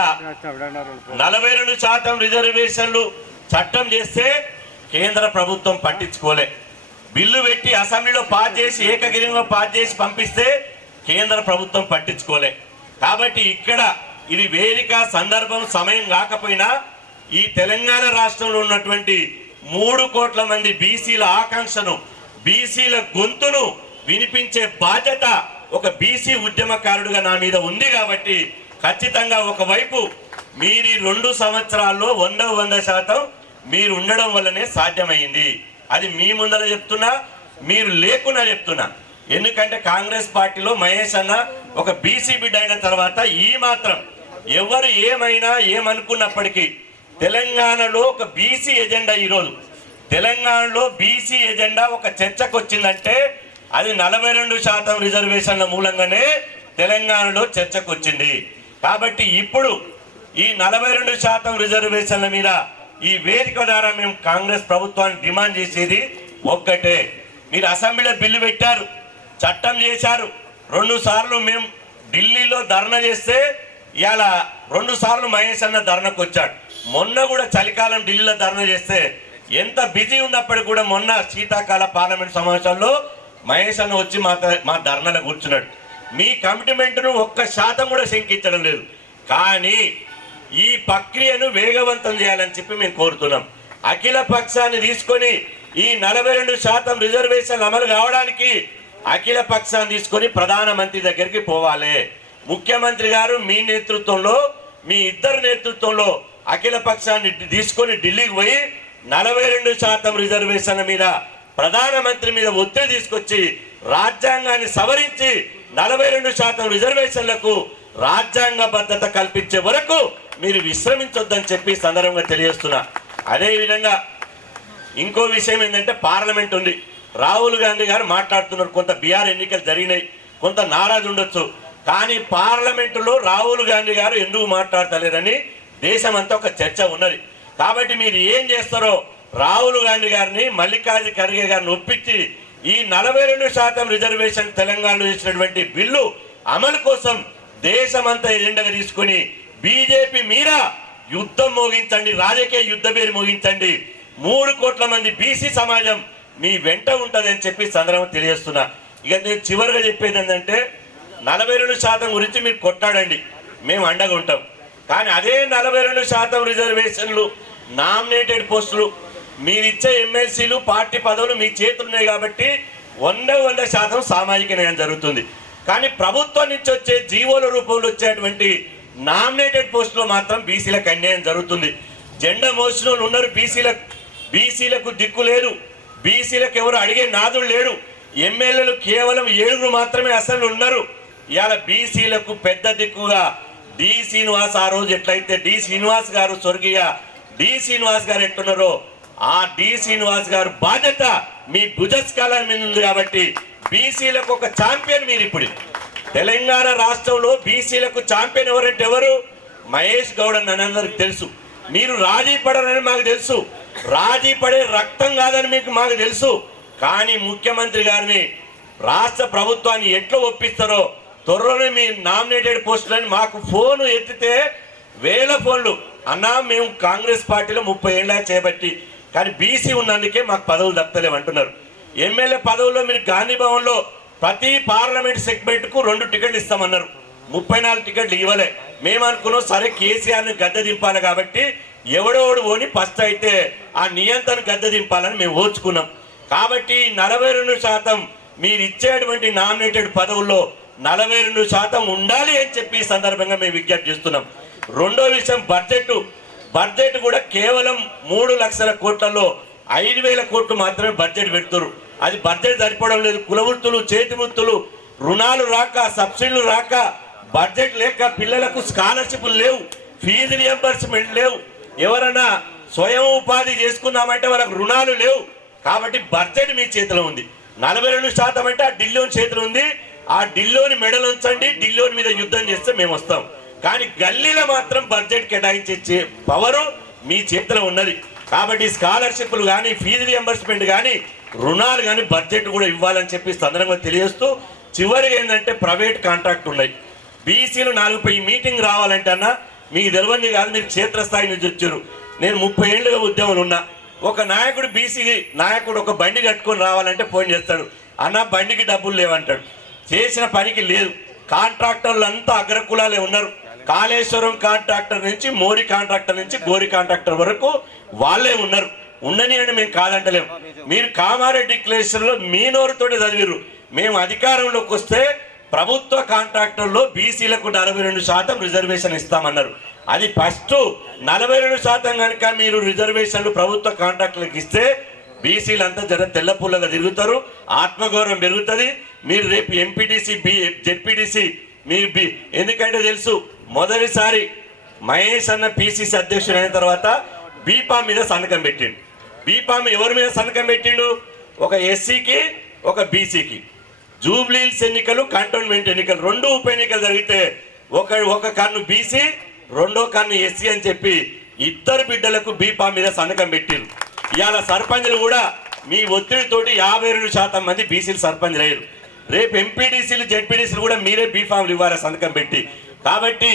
42% రిజర్వేషన్లు చట్టం చేస్తే కేంద్ర ప్రభుత్వం పట్టించుకోలే. బిల్లు పెట్టి అసెంబ్లీలో పాస్ చేసి ఏకగ్రీవంగా పాస్ చేసి పంపిస్తే కేంద్ర ప్రభుత్వం పట్టించుకోలే. కాబట్టి ఇక్కడ ఇది వేదిక సందర్భం సమయం కాకపోయినా ఈ తెలంగాణ రాష్ట్రంలో ఉన్నటువంటి 3 కోట్ల మంది బీసీల ఆకాంక్షను, బీసీల గొంతును వినిపించే బాధ్యత ఒక బీసీ ఉద్యమకారుడుగా నా మీద ఉంది. కాబట్టి ఖచ్చితంగా ఒకవైపు మీరు 2 సంవత్సరాల్లో 100% మీరు ఉండడం వల్లనే సాధ్యమైంది. అది మీ ముందర చెప్తున్నా, మీరు లేకున్నా చెప్తున్నా. ఎందుకంటే కాంగ్రెస్ పార్టీలో మహేష్ అన్న ఒక బీసీ బిడ్డ అయిన తర్వాత ఈ మాత్రం ఎవరు ఏమైనా ఏమనుకున్నప్పటికీ తెలంగాణలో ఒక బీసీ ఎజెండా, ఈరోజు తెలంగాణలో బీసీ ఎజెండా ఒక చర్చకు వచ్చిందంటే అది 42% రిజర్వేషన్ల మూలంగానే తెలంగాణలో చర్చకు వచ్చింది. కాబట్టి ఇప్పుడు ఈ 42% రిజర్వేషన్ల మీద ఈ వేదిక ద్వారా మేము కాంగ్రెస్ ప్రభుత్వాన్ని డిమాండ్ చేసేది ఒక్కటే. మీరు అసెంబ్లీలో బిల్లు పెట్టారు, చట్టం చేశారు, 2 సార్లు మేము ఢిల్లీలో ధర్నా చేస్తే ఇవాళ 2 సార్లు మహేష్ అన్న ధర్నాకు వచ్చాడు. మొన్న కూడా చలికాలం ఢిల్లీలో ధర్నా చేస్తే ఎంత బిజీ ఉన్నప్పటికీ కూడా మొన్న శీతాకాల పార్లమెంట్ సమావేశంలో మహేష్ అన్న వచ్చి మా ధర్నాలో కూర్చున్నాడు. మీ కమిట్మెంట్ను 1% కూడా శంకించడం లేదు. కానీ ఈ ప్రక్రియను వేగవంతం చేయాలని చెప్పి మేము కోరుతున్నాం. అఖిల పక్షాన్ని తీసుకొని ఈ 42% రిజర్వేషన్ అమలు కావడానికి అఖిల పక్షాన్ని తీసుకొని ప్రధానమంత్రి దగ్గరికి పోవాలి. ముఖ్యమంత్రి గారు మీ నేతృత్వంలో, మీ ఇద్దరు నేతృత్వంలో అఖిల పక్షాన్ని తీసుకొని ఢిల్లీకి పోయి 42% రిజర్వేషన్ల మీద ప్రధానమంత్రి మీద ఒత్తిడి తీసుకొచ్చి రాజ్యాంగాన్ని సవరించి 42% రిజర్వేషన్లకు రాజ్యాంగబద్ధత కల్పించే వరకు మీరు విశ్రమించొద్దని చెప్పి సందర్భంగా తెలియజేస్తున్నా. అదేవిధంగా ఇంకో విషయం ఏంటంటే పార్లమెంట్ ఉంది. రాహుల్ గాంధీ గారు మాట్లాడుతున్నారు, కొంత బీహార్ ఎన్నికలు జరిగినాయి, కొంత నారాజు ఉండొచ్చు, కానీ పార్లమెంటులో రాహుల్ గాంధీ గారు ఎందుకు మాట్లాడతలేరని దేశమంతా ఒక చర్చ ఉన్నది. కాబట్టి మీరు ఏం చేస్తారో రాహుల్ గాంధీ గారిని, మల్లికార్జున ఖర్గే గారిని ఒప్పించి ఈ 42% రిజర్వేషన్ తెలంగాణలో ఇచ్చినటువంటి బిల్లు అమలు కోసం దేశమంతా ఎజెండాగా తీసుకుని బీజేపీ మీద యుద్ధం మోగించండి, రాజకీయ యుద్ధ పేరు మోగించండి. 3 కోట్ల మంది బీసీ సమాజం మీ వెంట ఉంటుంది అని చెప్పి సందర్భంగా తెలియజేస్తున్నా. ఇక నేను చివరిగా చెప్పేది ఏంటంటే 42% గురించి మీరు కొట్టాడండి, మేము అండగా ఉంటాం. కానీ అదే 42% రిజర్వేషన్లు, నామినేటెడ్ పోస్టులు, మీరిచ్చే ఎమ్మెల్సీలు, పార్టీ పదవులు మీ చేతులున్నాయి కాబట్టి 100% సామాజిక న్యాయం జరుగుతుంది. కానీ ప్రభుత్వం నుంచి వచ్చే జీవోల రూపంలో వచ్చేటువంటి నామినేటెడ్ పోస్టులో మాత్రం బీసీలకు అన్యాయం జరుగుతుంది. జెండా మోసిన వాళ్ళు ఉన్నారు, బీసీలకు దిక్కు లేదు, బీసీలకు ఎవరు అడిగే నాదుడు లేడు. ఎమ్మెల్యేలు కేవలం 7 మాత్రమే అసలు ఉన్నారు. ఇవాళ బీసీలకు పెద్ద దిక్కుగా డి శ్రీనివాస్, ఆ రోజు ఎట్లయితే డి శ్రీనివాస్ గారు, స్వర్గీయ డి శ్రీనివాస్ గారు ఎట్టున్నారో ఆ డి శ్రీనివాస్ గారు బాధ్యత మీ భుజస్కాలం మీద ఉంది. కాబట్టి బీసీలకు ఒక ఛాంపియన్ మీరు. ఇప్పుడు తెలంగాణ రాష్ట్రంలో బీసీలకు ఛాంపియన్ ఎవరంటే ఎవరు? మహేష్ గౌడ్ అని అందరికి తెలుసు. మీరు రాజీ పడరని మాకు తెలుసు, రాజీ పడే రక్తం కాదని మీకు మాకు తెలుసు. కానీ ముఖ్యమంత్రి గారిని, రాష్ట్ర ప్రభుత్వాన్ని ఎట్లా ఒప్పిస్తారో త్వరలోనే మీ నామినేటెడ్ పోస్టులని మాకు ఫోన్ ఎత్తితే 1000 ఫోన్లు, అన్నా మేము కాంగ్రెస్ పార్టీలో 30 ఏళ్ళ చేపట్టి కానీ బీసీ ఉన్నందుకే మాకు పదవులు దక్కలేవు అంటున్నారు. ఎమ్మెల్యే పదవుల్లో మీరు గాంధీ భవన్లో ప్రతి పార్లమెంట్ సెగ్మెంట్కు 2 టికెట్లు ఇస్తామన్నారు, 34 టికెట్లు ఇవ్వలే. మేము అనుకున్నాం సరే కేసీఆర్ని గద్దె దింపాలి కాబట్టి ఎవడోడు పోని ఫస్ట్ అయితే ఆ నియంత్రణ గద్దె దింపాలని మేము ఓర్చుకున్నాం. కాబట్టి 42% మీరు ఇచ్చేటువంటి నామినేటెడ్ పదవుల్లో 42% ఉండాలి అని చెప్పి ఈ సందర్భంగా మేము విజ్ఞప్తి చేస్తున్నాం. రెండో విషయం బడ్జెట్ కూడా కేవలం 3 లక్షల కోట్లలో 5,000 కోట్లు మాత్రమే బడ్జెట్ పెడుతున్నారు. అది బడ్జెట్ సరిపడం లేదు. కుల వృత్తులు, చేతి వృత్తులు, రుణాలు రాక, సబ్సిడీలు రాక, బడ్జెట్ లేక, పిల్లలకు స్కాలర్షిప్లు లేవు, ఫీజు రియంబర్స్మెంట్ లేవు, ఎవరైనా స్వయం ఉపాధి చేసుకున్నామంటే వాళ్ళకు రుణాలు లేవు. కాబట్టి బడ్జెట్ మీ చేతిలో ఉంది. 42% అంటే ఆ ఢిల్లీని చేతిలో ఉంది. ఆ ఢిల్లీని మెడలుంచండి, ఢిల్లీని మీద యుద్ధం చేస్తే మేము వస్తాం. కానీ గల్లీలో మాత్రం బడ్జెట్ కేటాయించే పవరు మీ చేతిలో ఉన్నది. కాబట్టి స్కాలర్షిప్లు కానీ, ఫీజు రియంబర్స్మెంట్ కానీ, రుణాలు కానీ బడ్జెట్ కూడా ఇవ్వాలని చెప్పి సందర్భంగా తెలియజేస్తూ, చివరిగా ఏంటంటే ప్రైవేట్ కాంట్రాక్ట్ ఉన్నాయి. బీసీలు 4 మీటింగ్ రావాలంటే అన్న మీకు తెలియంది కాదు, మీరు క్షేత్రస్థాయి నుంచి వచ్చారు. నేను 30 ఏళ్ళుగా ఉద్యమంలో ఉన్నా. ఒక నాయకుడు, బీసీ నాయకుడు ఒక బండి కట్టుకొని రావాలంటే ఫోన్ చేస్తాడు, అన్న బండికి డబ్బులు లేవంటాడు. చేసిన పనికి లేదు. కాంట్రాక్టర్లు అంతా అగ్రకులాలే ఉన్నారు. కాళేశ్వరం కాంట్రాక్టర్ నుంచి, మోరీ కాంట్రాక్టర్ నుంచి, గోరి కాంట్రాక్టర్ వరకు వాళ్ళే ఉన్నారు. ఉండని అని మేము కాదంటలేము. మీరు కామారెడ్డి డిక్లరేషన్లో మీ నోరుతోటి చదివిరు. మేము అధికారంలోకి వస్తే ప్రభుత్వ కాంట్రాక్టర్లో బీసీలకు 42% రిజర్వేషన్ ఇస్తామన్నారు. అది ఫస్ట్ 42% కనుక మీరు రిజర్వేషన్లు ప్రభుత్వ కాంట్రాక్టర్లకు ఇస్తే బీసీలంతా జర తెల్లపుల్లగా తిరుగుతారు, ఆత్మగౌరవం పెరుగుతుంది. మీరు రేపు ఎంపీటీసీ, జెడ్పీటీసీ మీరు ఎందుకంటే తెలుసు, మొదటిసారి మహేష్ అన్న పీసీసీ అధ్యక్షుడు అయిన తర్వాత బీఫామ్ మీద సంతకం పెట్టిండు. బీఫామ్ ఎవరి మీద సంతకం పెట్టిండు? ఒక ఎస్సీకి, ఒక బీసీకి. జూబ్లీహిల్స్ ఎన్నికలు, కంటోన్మెంట్ ఎన్నికలు 2 ఉప ఎన్నికలు జరిగితే ఒక కన్ను బీసీ, రెండో కన్ను ఎస్సీ అని చెప్పి 2 బిడ్డలకు బీఫామ్ మీద సంతకం పెట్టిరు. ఇవాళ సర్పంచ్లు కూడా మీ ఒత్తిడితోటి 52% మంది బీసీలు సర్పంచ్లు అయ్యారు. రేపు ఎంపీడీసీలు, జెడ్పీడీసీలు కూడా మీరే బీఫామ్లు ఇవ్వాలి సంతకం పెట్టి. కాబట్టి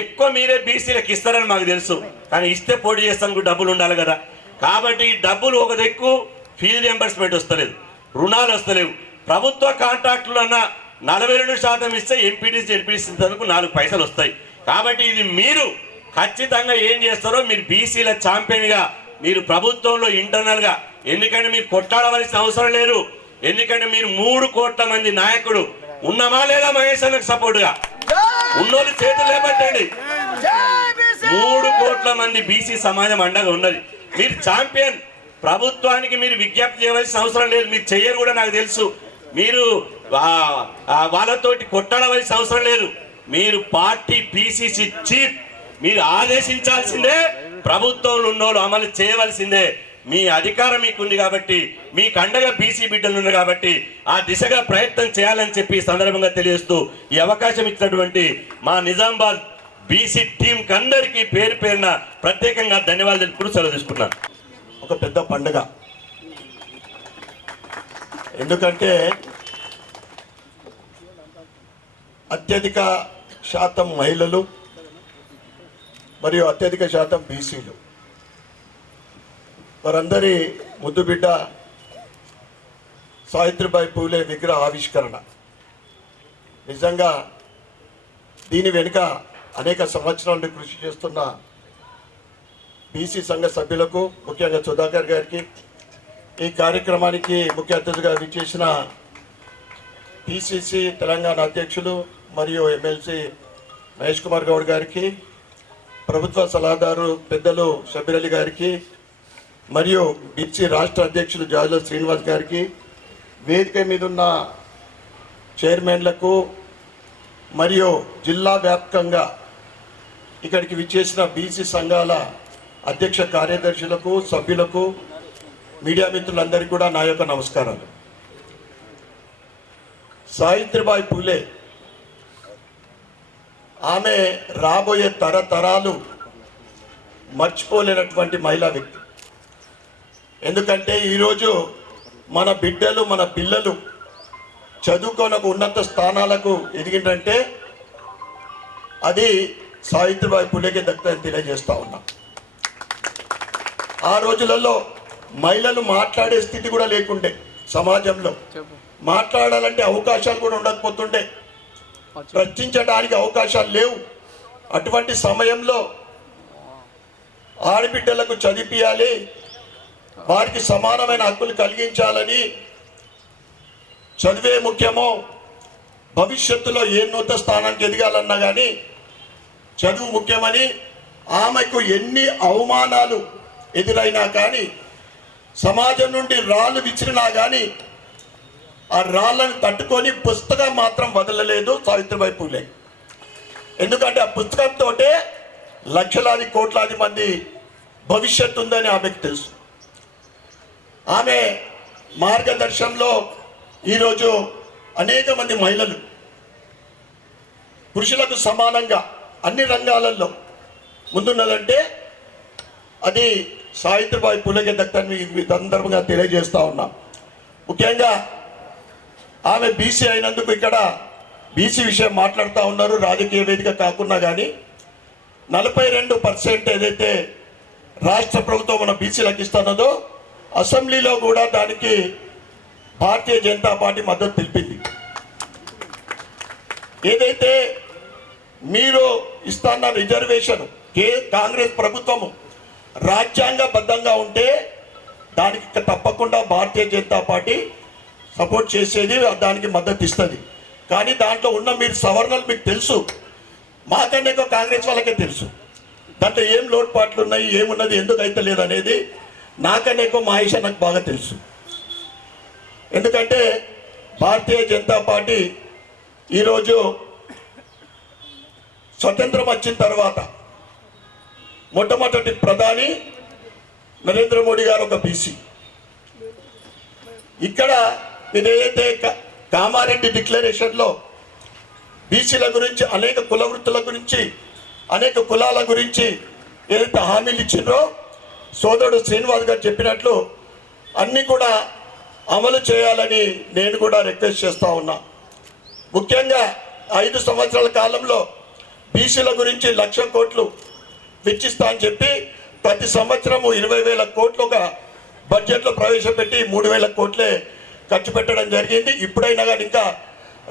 ఎక్కువ మీరే బీసీలకు ఇస్తారని మాకు తెలుసు. కానీ ఇస్తే పోటీ చేస్తానికి డబ్బులు ఉండాలి కదా. కాబట్టి ఈ డబ్బులు ఒక దిక్కు ఫీజు రియంబర్స్మెంట్ వస్తలేదు, రుణాలు వస్తలేవు. ప్రభుత్వ కాంట్రాక్టులు అన్న 42% ఇస్తే ఎంపీడీసీ, జెడ్పీడీసీ తనకు 4 పైసలు వస్తాయి. కాబట్టి ఇది మీరు ఖచ్చితంగా ఏం చేస్తారో, మీరు బీసీల ఛాంపియన్గా మీరు ప్రభుత్వంలో ఇంటర్నల్గా, ఎందుకంటే మీరు కొట్లాడవలసిన అవసరం లేదు. ఎందుకంటే మీరు 3 కోట్ల మంది నాయకుడు ఉన్నామా లేదా? మహేష్ అన్నకు సపోర్టుగా ఉన్నోళ్ళు చేతులు లేపట్టండి. 3 కోట్ల మంది బీసీ సమాజం అండగా ఉన్నది. మీరు ఛాంపియన్. ప్రభుత్వానికి మీరు విజ్ఞప్తి చేయవలసిన అవసరం లేదు, మీరు చెయ్యరు కూడా నాకు తెలుసు. మీరు వాళ్ళతోటి కొట్టాడవలసిన అవసరం లేదు. మీరు పార్టీ పిసిసి చీఫ్, మీరు ఆదేశించాల్సిందే, ప్రభుత్వంలో ఉన్నోళ్ళు అమలు చేయవలసిందే. మీ అధికారం మీకుంది కాబట్టి, మీకు అండగా బీసీ బిడ్డలు ఉన్నారు కాబట్టి ఆ దిశగా ప్రయత్నం చేయాలని చెప్పి సందర్భంగా తెలియజేస్తూ ఈ అవకాశం ఇచ్చినటువంటి మా నిజామాబాద్ బీసీ టీం అందరికీ పేరు పేరున ప్రత్యేకంగా ధన్యవాదాలు తెలుపుతూ సెలవు తీసుకున్నాను. ఒక పెద్ద పండుగ, ఎందుకంటే అత్యధిక శాతం మహిళలు మరియు అత్యధిక శాతం బీసీలు, వారందరి ముద్దు బిడ్డ సావిత్రిబాయి పూలే విగ్రహ ఆవిష్కరణ. నిజంగా దీని వెనుక అనేక సంవత్సరాల నుండి కృషి చేస్తున్న బీసీ సంఘ సభ్యులకు, ముఖ్యంగా సుధాకర్ గారికి, ఈ కార్యక్రమానికి ముఖ్య అతిథిగా విచ్చేసిన పిసిసి తెలంగాణ అధ్యక్షులు మరియు ఎమ్మెల్సీ మహేష్ కుమార్ గౌడ్ గారికి, ప్రభుత్వ సలహాదారు పెద్దలు షబీర్ అలీ గారికి, మరియు బీసీ రాష్ట్ర అధ్యక్షులు జాజుల శ్రీనివాస్ గారికి, వేదిక మీద ఉన్న చైర్మన్లకు మరియు జిల్లా వ్యాప్తంగా ఇక్కడికి విచ్చేసిన బీసీ సంఘాల అధ్యక్ష కార్యదర్శులకు, సభ్యులకు, మీడియా మిత్రులందరికీ కూడా నా యొక్క నమస్కారాలు. సావిత్రిబాయి పూలే ఆమె రాబోయే తరతరాలు మర్చిపోలేనటువంటి మహిళా వ్యక్తి. ఎందుకంటే ఈరోజు మన బిడ్డలు, మన పిల్లలు చదువుకొని ఒక ఉన్నత స్థానాలకు ఎదిగిందంటే అది సావిత్రిబాయి పూలేకే దక్కుతుందని తెలియజేస్తా ఉన్నాం. ఆ రోజులలో మహిళలు మాట్లాడే స్థితి కూడా లేకుండే, సమాజంలో మాట్లాడాలంటే అవకాశాలు కూడా ఉండకపోతుండే, ప్రశ్నించడానికి అవకాశాలు లేవు. అటువంటి సమయంలో ఆడబిడ్డలకు చదివించాలి, వారికి సమానమైన హక్కులు కలిగించాలని, చదివే ముఖ్యమో, భవిష్యత్తులో ఏ నూతన స్థానానికి ఎదగాలన్నా కానీ చదువు ముఖ్యమని, ఆమెకు ఎన్ని అవమానాలు ఎదురైనా కానీ, సమాజం నుండి రాళ్ళు విసిరినా కానీ ఆ రాళ్ళను తట్టుకొని పుస్తకం మాత్రం వదలలేదు సావిత్రిబాయి పూలే. ఎందుకంటే ఆ పుస్తకంతో లక్షలాది కోట్లాది మంది భవిష్యత్తు ఉందని ఆమెకు తెలుసు. ఆమె మార్గదర్శనంలో ఈరోజు అనేక మంది మహిళలు పురుషులకు సమానంగా అన్ని రంగాలలో ముందున్నదంటే అది సావిత్రిబాయి పూలేకే దక్కని ఈ సందర్భంగా తెలియజేస్తూ ఉన్నాం. ముఖ్యంగా ఆమె బీసీ అయినందుకు ఇక్కడ బీసీ విషయం మాట్లాడుతూ ఉన్నారు. రాజకీయ వేదిక కాకుండా కానీ 42% ఏదైతే రాష్ట్ర ప్రభుత్వం మన బీసీలకు ఇస్తున్నదో అసెంబ్లీలో కూడా దానికి భారతీయ జనతా పార్టీ మద్దతు తెలిపింది. ఏదైతే మీరు ఇస్తున్న రిజర్వేషన్ కాంగ్రెస్ ప్రభుత్వము రాజ్యాంగబద్ధంగా ఉంటే దానికి తప్పకుండా భారతీయ జనతా పార్టీ సపోర్ట్ చేసేది, దానికి మద్దతు ఇస్తుంది. కానీ దాంట్లో ఉన్న మీరు సవరణలు మీకు తెలుసు, మాకన్నా ఎక్కువ కాంగ్రెస్ వాళ్ళకే తెలుసు. దాంట్లో ఏం లోటుపాట్లు ఉన్నాయి, ఏమున్నది, ఎందుకు అయితే లేదు అనేది నాకన్నా ఎక్కువ మహేష్ నాకు బాగా తెలుసు. ఎందుకంటే భారతీయ జనతా పార్టీ ఈరోజు స్వతంత్రం వచ్చిన తర్వాత మొట్టమొదటి ప్రధాని నరేంద్ర మోడీ గారు ఒక బీసీ. ఇక్కడ మీరు ఏదైతే కామారెడ్డి డిక్లరేషన్లో బీసీల గురించి, అనేక కుల వృత్తుల గురించి, అనేక కులాల గురించి ఏదైతే హామీలు ఇచ్చిండ్రో సోదరుడు శ్రీనివాస్ గారు చెప్పినట్లు అన్నీ కూడా అమలు చేయాలని నేను కూడా రిక్వెస్ట్ చేస్తూ ఉన్నా. ముఖ్యంగా 5 సంవత్సరాల కాలంలో బీసీల గురించి 1,00,000 కోట్లు వెచ్చిస్తా అని చెప్పి ప్రతి సంవత్సరము 20,000 కోట్లు ఒక బడ్జెట్లో ప్రవేశపెట్టి 3,000 కోట్లే ఖర్చు పెట్టడం జరిగింది. ఇప్పుడైనా కానీ ఇంకా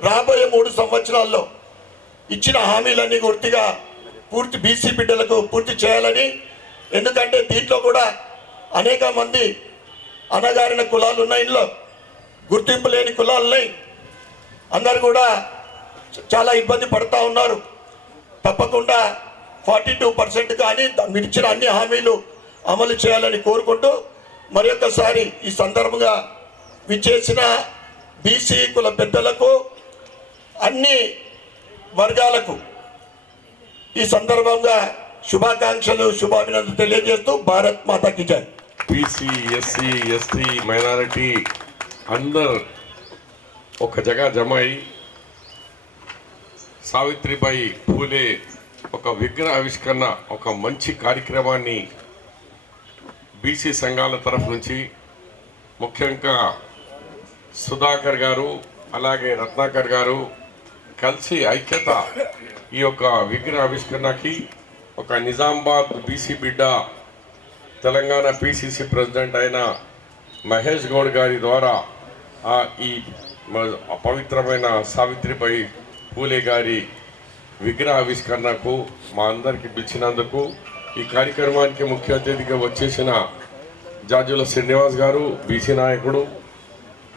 రాబోయే 3 సంవత్సరాల్లో ఇచ్చిన హామీలన్నీ పూర్తి బీసీ బిడ్డలకు పూర్తి చేయాలని. ఎందుకంటే దీంట్లో కూడా అనేక మంది అణగారిన కులాలు ఉన్నాయి, ఇందులో గుర్తింపు లేని కులాలు ఉన్నాయి. అందరు కూడా చాలా ఇబ్బంది పడుతూ ఉన్నారు. తప్పకుండా 42% కానీ మీరు ఇచ్చిన అన్ని హామీలు అమలు చేయాలని కోరుకుంటూ మరొకసారి ఈ సందర్భంగా విచ్చేసిన బీసీ కుల పెద్దలకు, అన్ని వర్గాలకు ఈ సందర్భంగా శుభాకాంక్షలు శుభాభినందనలు తెలియజేస్తూ భారత్ మాతాకి జై. బీసీ ఎస్సీ ఎస్టీ మైనారిటీ అందరు ఒక జగ జమ అయి సావిత్రిబాయి పూలే ఒక విగ్రహ ఆవిష్కరణ ఒక మంచి కార్యక్రమాన్ని బీసీ సంఘాల తరఫు నుంచి ముఖ్యంగా సుధాకర్ గారు అలాగే రత్నాకర్ గారు కలిసి ఐక్యత ఈ యొక్క విగ్రహ ఆవిష్కరణకి ఒక నిజామాబాద్ బీసీ బిడ్డ తెలంగాణ పిసిసి ప్రెసిడెంట్ అయిన మహేష్ గౌడ్ గారి ద్వారా ఈ పవిత్రమైన సావిత్రిబాయి పూలే గారి విగ్రహ ఆవిష్కరణకు మా అందరికి పిలిచినందుకు ఈ కార్యక్రమానికి ముఖ్య అతిథిగా వచ్చేసిన జాజుల శ్రీనివాస్ గారు బీసీ నాయకుడు,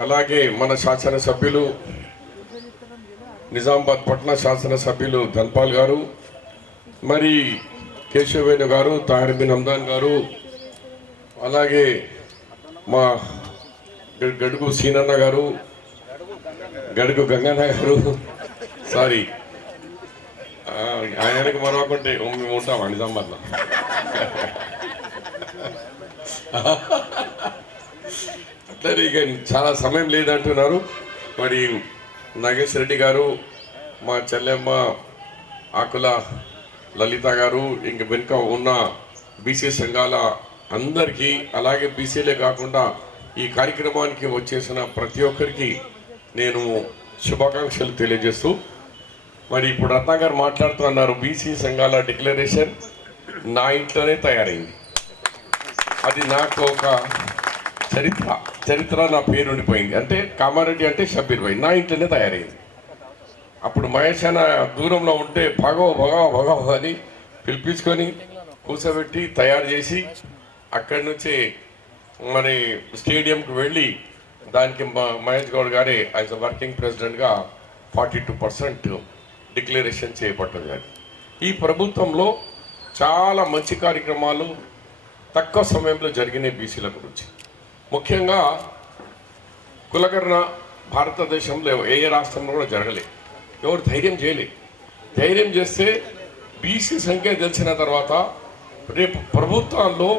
అలాగే మన శాసనసభ్యులు నిజామాబాద్ పట్న శాసనసభ్యులు ధన్పాల్ గారు, మరి కేశవేణు గారు, తాహిర్ హమ్దాన్ గారు, అలాగే మా గడుగు సీనన్న గారు, గడుగు గంగన్న గారు, సారీ ఆయనకి మరొకటి మేము ఉంటామా నిజామాబాద్లో. అట్లనే ఇక చాలా సమయం లేదంటున్నారు. మరి నాగేశ్ రెడ్డి గారు, మా చెల్లెమ్మ ఆకుల లలిత గారు, ఇంక వెనుక ఉన్న బీసీ సంఘాల అందరికీ, అలాగే బీసీలే కాకుండా ఈ కార్యక్రమానికి వచ్చేసిన ప్రతి ఒక్కరికి నేను శుభాకాంక్షలు తెలియజేస్తూ, మరి ఇప్పుడు రత్న గారు మాట్లాడుతూ అన్నారు బీసీ సంఘాల డిక్లరేషన్ నా ఇంట్లోనే తయారైంది. అది నాకు ఒక చరిత్ర నా పేరు ఉండిపోయింది. అంటే కామారెడ్డి అంటే షబ్బీర్ భాయ్ నా ఇంట్లోనే తయారైంది. అప్పుడు మహేష్ అన్న దూరంలో ఉంటే భగవ అని పిలిపించుకొని కూర్చోబెట్టి తయారు చేసి అక్కడి నుంచి మరి స్టేడియంకి వెళ్ళి దానికి మహేష్ గౌడ్ గారే యాజ్ అ వర్కింగ్ ప్రెసిడెంట్గా 42% డిక్లరేషన్ చేయబడ్డది. ఈ ప్రభుత్వంలో చాలా మంచి కార్యక్రమాలు తక్కువ సమయంలో జరిగినాయి బీసీల గురించి. ముఖ్యంగా కులగణన భారతదేశంలో ఏ రాష్ట్రంలో కూడా జరగలేదు. ఎవరు ధైర్యం చేయలేదు. ధైర్యం చేస్తే బీసీ సంఖ్య తెలిసిన తర్వాత రేపు ప్రభుత్వాల్లో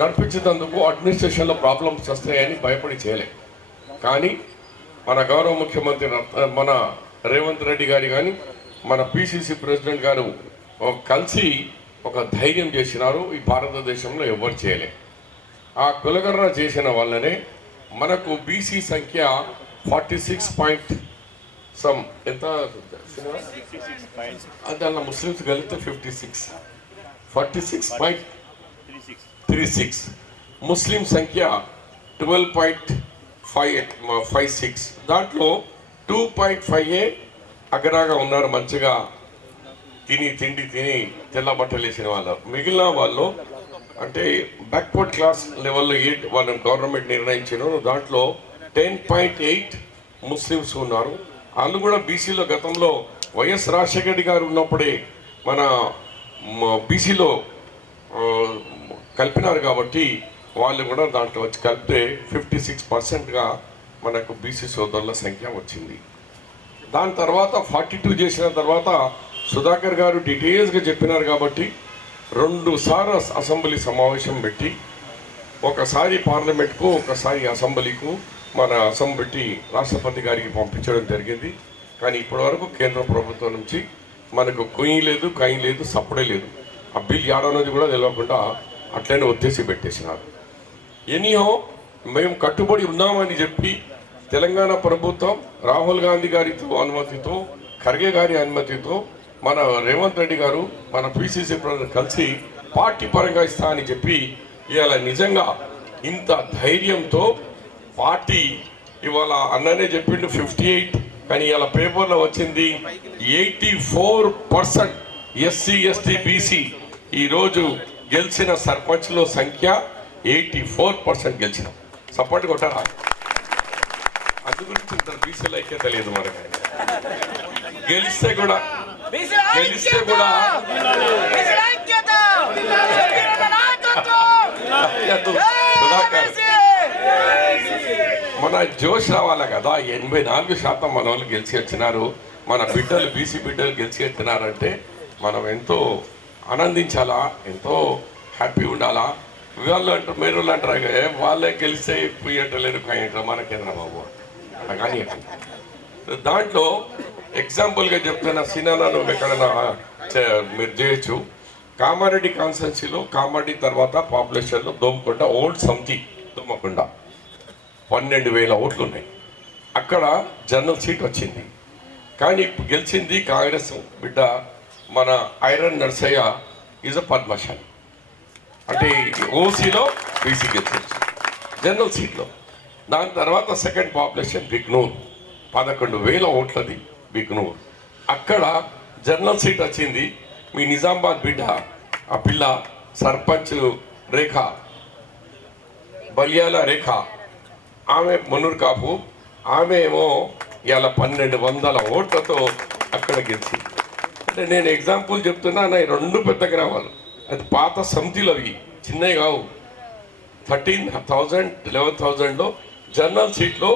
నడిపించేందుకు అడ్మినిస్ట్రేషన్లో ప్రాబ్లమ్స్ వస్తాయని భయపడి చేయలే. కానీ మన గౌరవ ముఖ్యమంత్రి మన రేవంత్ రెడ్డి గారు కానీ మన పిసిసి ప్రెసిడెంట్ గారు కలిసి ఒక ధైర్యం చేసినారు. ఈ భారతదేశంలో ఎవరు చేయలే. ఆ కులగణన చేసిన వల్లనే మనకు బీసీ సంఖ్య 46 ఎంత దానిలో ముస్లిమ్స్ కలిగితే 46.36 ముస్లిం సంఖ్య 12.56 దాంట్లో 2.5 అగ్రగా ఉన్నారు. మంచిగా తిని తెల్ల బట్టలు వేసిన వాళ్ళు. మిగిలిన వాళ్ళు అంటే బ్యాక్వర్డ్ క్లాస్ లెవెల్లో 8 వాళ్ళని గవర్నమెంట్ నిర్ణయించినారు. దాంట్లో 10.8 ముస్లిమ్స్ ఉన్నారు. వాళ్ళు కూడా బీసీలో గతంలో వైఎస్ రాజశేఖర రెడ్డి గారు ఉన్నప్పుడే మన బీసీలో కలిపినారు కాబట్టి వాళ్ళు కూడా దాంట్లో వచ్చి కలిపితే 56%గా మనకు బీసీ సోదరుల సంఖ్య వచ్చింది. దాని తర్వాత 42 చేసిన తర్వాత సుధాకర్ గారు డీటెయిల్స్గా చెప్పినారు కాబట్టి 2 సార్లు అసెంబ్లీ సమావేశం పెట్టి ఒకసారి పార్లమెంట్కు ఒకసారి అసెంబ్లీకు మన అసెంబ్లీ రాష్ట్రపతి గారికి పంపించడం జరిగింది. కానీ ఇప్పటివరకు కేంద్ర ప్రభుత్వం నుంచి మనకు కొయ్యి లేదు, కయ్యి లేదు, సప్పుడే లేదు. ఆ బిల్ ఏడన్నది కూడా తెలియకుండా అట్లనే ఒత్తేసి పెట్టేసినారు. ఎనీహో మేము కట్టుబడి ఉన్నామని చెప్పి తెలంగాణ ప్రభుత్వం రాహుల్ గాంధీ గారితో అనుమతితో, ఖర్గే గారి అనుమతితో మన రేవంత్ రెడ్డి గారు మన పిసిసి ప్రెసిడెంట్ కలిసి పార్టీ పరంగా ఇస్తా అని చెప్పి ఇవాళ నిజంగా ఇంత ధైర్యంతో పార్టీ ఇవాళ అన్ననే చెప్పిండు 58, కానీ ఇవాళ పేపర్లో వచ్చింది 84% ఎస్సీ ఎస్టీ బీసీ ఈరోజు గెలిచిన సర్పంచ్లో సంఖ్య 84% గెలిచినాం. సపోర్ట్ కొట్టారా? అందు గురించి ఇంత బీసీల ఐక్యత లేదు మనకి. గెలిస్తే కూడా మన జోష్ రావాలా కదా. 84% మన వాళ్ళు గెలిచి వచ్చినారు. మన బిడ్డలు బీసీ బిడ్డలు గెలిచెత్తినారంటే మనం ఎంతో ఆనందించాలా, ఎంతో హ్యాపీ ఉండాలా. వాళ్ళు అంటారు, మీరు అంటారు వాళ్ళే గెలిస్తే పోయేటలేరు కాయంటారు, మనకేంద్రా బాబు అలా కానీ. దాంట్లో ఎగ్జాంపుల్గా చెప్తున్న సినిమా నువ్వు ఎక్కడైనా మీరు చేయొచ్చు. కామారెడ్డి కాన్స్టిట్యున్సీలో కామారెడ్డి తర్వాత పాపులేషన్లో దోమకొండ ఓల్డ్ సమితి దోమకొండ 12,000 ఓట్లు ఉన్నాయి. అక్కడ జనరల్ సీట్ వచ్చింది. కానీ ఇప్పుడు గెలిచింది కాంగ్రెస్ బిడ్డ మన ఐరన్ నర్సయ్య ఈజ్ అ పద్మశాలి. అంటే ఓసీలో బీసీ గెలిచింది జనరల్ సీట్లో. దాని తర్వాత సెకండ్ పాపులేషన్ బిగ్నూర్ 11,000 ఓట్లది బిగ్నూర్. అక్కడ జనరల్ సీట్ వచ్చింది మీ నిజామాబాద్ బిడ్డ, ఆ పిల్ల సర్పంచ్ రేఖ, బలియాల రేఖ, ఆమె మున్నూరు కాపు, ఆమె ఏమో ఇవాళ 1,200 ఓట్లతో అక్కడ గెలిచింది. అంటే నేను ఎగ్జాంపుల్ చెప్తున్నా, నా 2 పెద్ద గ్రామాలు, అది పాత సమితిలో అవి చిన్నవి కావు. 13,000 11,000లో జనరల్ సీట్లో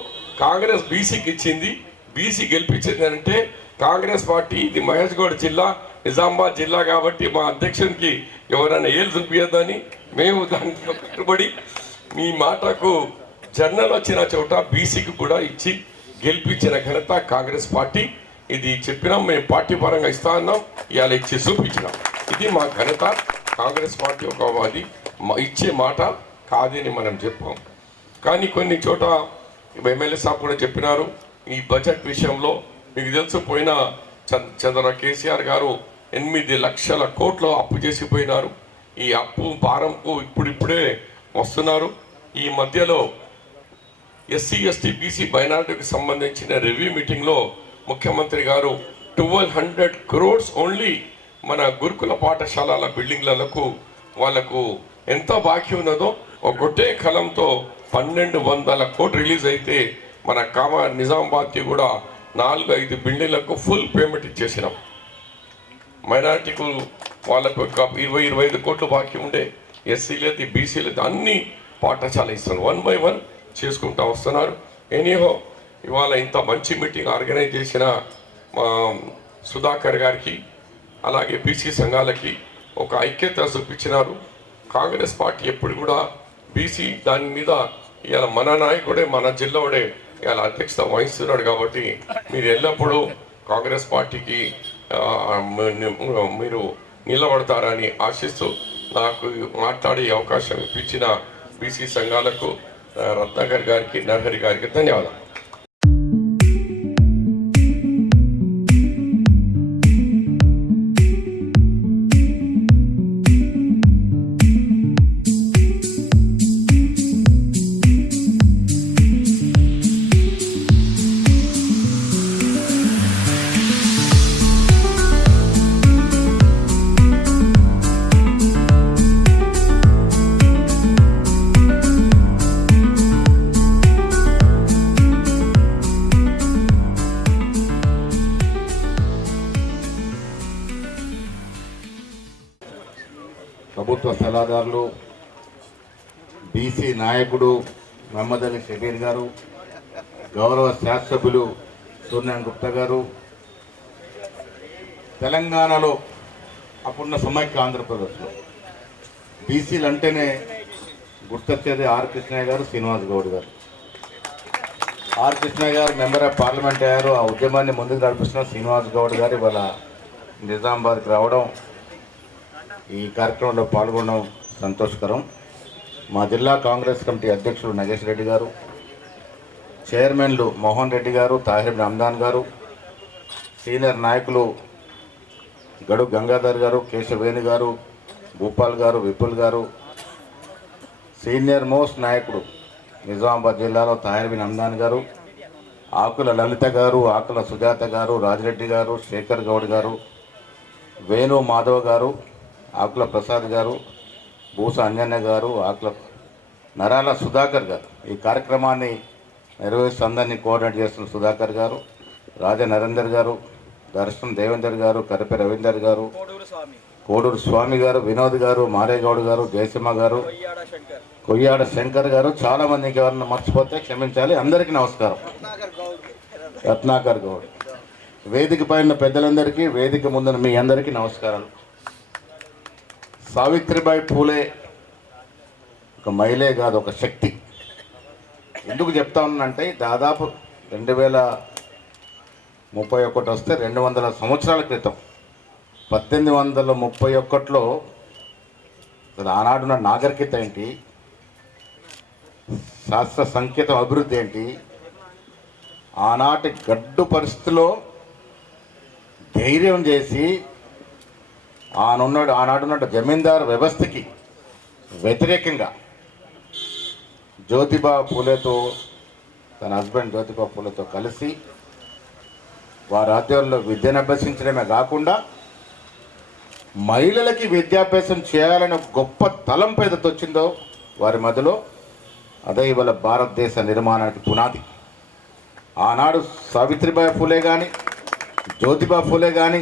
కాంగ్రెస్ బీసీకి ఇచ్చింది. బీసీ గెలిపించింది అంటే కాంగ్రెస్ పార్టీ, ఇది మహేష్గౌడ్ జిల్లా, నిజామాబాద్ జిల్లా కాబట్టి మా అధ్యక్షునికి ఎవరైనా ఏళ్ళు చూపించద్దని మేము దానికి కట్టుబడి మీ మాటకు జర్నల్ వచ్చిన చోట బీసీకి కూడా ఇచ్చి గెలిపించిన ఘనత కాంగ్రెస్ పార్టీ. ఇది చెప్పినాం, మేము పార్టీ పరంగా ఇస్తా అన్నాం, ఇవాళ ఇచ్చి చూపించినాం. ఇది మా ఘనత. కాంగ్రెస్ పార్టీ ఒక అది ఇచ్చే మాట కాదని మనం చెప్పాం. కానీ కొన్ని చోట ఎమ్మెల్యే సాబ్ కూడా చెప్పినారు, ఈ బడ్జెట్ విషయంలో మీకు తెలుసు, పోయిన కేసీఆర్ గారు 8 లక్షల కోట్లు అప్పు చేసిపోయినారు. ఈ అప్పు భారంకు ఇప్పుడిప్పుడే వస్తున్నారు. ఈ మధ్యలో ఎస్సీ ఎస్టీ బీసీ మైనారిటీకి సంబంధించిన రివ్యూ మీటింగ్లో ముఖ్యమంత్రి గారు 1,200 crores ఓన్లీ మన గురుకుల పాఠశాలల బిల్డింగ్లకు వాళ్ళకు ఎంత బాకీ ఉన్నదో ఒకటే కలంతో 1,200 కోట్లు రిలీజ్ అయితే మన నిజామాబాద్కి కూడా 4-5 బిల్డింగ్లకు ఫుల్ పేమెంట్ ఇచ్చేసినాం. మైనారిటీకు వాళ్ళకు 20-25 కోట్లు బాకీ ఉండే, ఎస్సీలది బీసీలది అన్ని పాఠశాల ఇస్తున్నారు. 1 by 1 చేసుకుంటూ వస్తున్నారు. ఎనీహో ఇవాళ ఇంత మంచి మీటింగ్ ఆర్గనైజ్ చేసిన సుధాకర్ గారికి, అలాగే బీసీ సంఘాలకి ఒక ఐక్యత చూపించినారు. కాంగ్రెస్ పార్టీ ఎప్పుడు కూడా బీసీ దాని మీద ఇవాళ మన నాయకుడే, మన జిల్లాడే ఇవాళ అధ్యక్షత వహిస్తున్నాడు. కాబట్టి మీరు ఎల్లప్పుడూ కాంగ్రెస్ పార్టీకి మీరు నిలబడతారని ఆశిస్తూ నాకు మాట్లాడే అవకాశం ఇప్పించిన బీసీ సంఘాలకు, రత్నాకర్ గారికి, నరహరి గారికి ధన్యవాదాలు. ప్రభుత్వ సలహాదారులు, బీసీ నాయకుడు మహమ్మద్ అలీ షబీర్ గారు, గౌరవ శాసనసభ్యులు సూర్యనారాయణ గుప్తా గారు, తెలంగాణలో అప్పుడున్న సమైక్య ఆంధ్రప్రదేశ్లో బీసీలు అంటేనే గుర్తొచ్చేది ఆర్ కృష్ణయ్య గారు, శ్రీనివాస్ గౌడ్ గారు. ఆర్ కృష్ణయ్య గారు మెంబర్ ఆఫ్ పార్లమెంట్ అయ్యారు. ఆ ఉద్యమాన్ని ముందుకు నడిపిస్తున్న శ్రీనివాస్ గౌడ్ గారు ఇవాళ నిజామాబాద్కి రావడం, ఈ కార్యక్రమంలో పాల్గొనడం సంతోషకరం. మా జిల్లా కాంగ్రెస్ కమిటీ అధ్యక్షుడు నగేష్ రెడ్డి గారు, చైర్మన్లు మోహన్ రెడ్డి గారు, తాహిర్ రమ్దాన్ గారు, సీనియర్ నాయకులు గడు గంగాధర్ గారు, కేశవేణి గారు, భూపాల్ గారు, విపుల్ గారు, సీనియర్ మోస్ట్ నాయకుడు నిజామాబాద్ జిల్లాలో తాహిర్ బిన్ హమ్దాన్ గారు, ఆకుల లలిత గారు, ఆకుల సుజాత గారు, రాజిరెడ్డి గారు, శేఖర్ గౌడ్ గారు, వేణు మాధవ్ గారు, ఆకుల ప్రసాద్ గారు, భూస అంజన్న గారు, ఆకుల నరాల సుధాకర్ గారు. ఈ కార్యక్రమాన్ని నిర్వహిస్తూ అందరినీ కోఆర్డినేట్ చేస్తున్న సుధాకర్ గారు, రాజా నరేందర్ గారు, దర్శనం దేవేందర్ గారు, కరిపే రవీందర్ గారు, కోడూరు స్వామి గారు, వినోద్ గారు, మారేగౌడ్ గారు, జయసింహ గారు, కొయ్యాడ శంకర్ గారు, చాలామందికి ఎవరన్నా మర్చిపోతే క్షమించాలి. అందరికీ నమస్కారం. రత్నాకర్ గౌడ్ వేదిక పైన పెద్దలందరికీ, వేదిక ముందున మీ అందరికీ నమస్కారాలు. సావిత్రిబాయి పూలే ఒక మహిళే కాదు, ఒక శక్తి. ఎందుకు చెప్తా ఉన్నానంటే దాదాపు 2031 వస్తే 200 సంవత్సరాల క్రితం 1831లో ఆనాడున్న నాగరికత ఏంటి, శాస్త్ర సంకేతం అభివృద్ధి ఏంటి, ఆనాటి గడ్డు పరిస్థితిలో ధైర్యం చేసి ఆనాడున్న జమీందారు వ్యవస్థకి వ్యతిరేకంగా జ్యోతిబా పూలేతో, తన హస్బెండ్ జ్యోతిబా పూలేతో కలిసి వారి ఆధ్వర్యంలో విద్యను అభ్యసించడమే కాకుండా మహిళలకి విద్యాభ్యాసం చేయాలనే గొప్ప తలంపు ఏదైతే వచ్చిందో వారి మధ్యలో, అదే ఇవాళ భారతదేశ నిర్మాణానికి పునాది. ఆనాడు సావిత్రిబాయి పూలే కానీ, జ్యోతిబా పూలే కానీ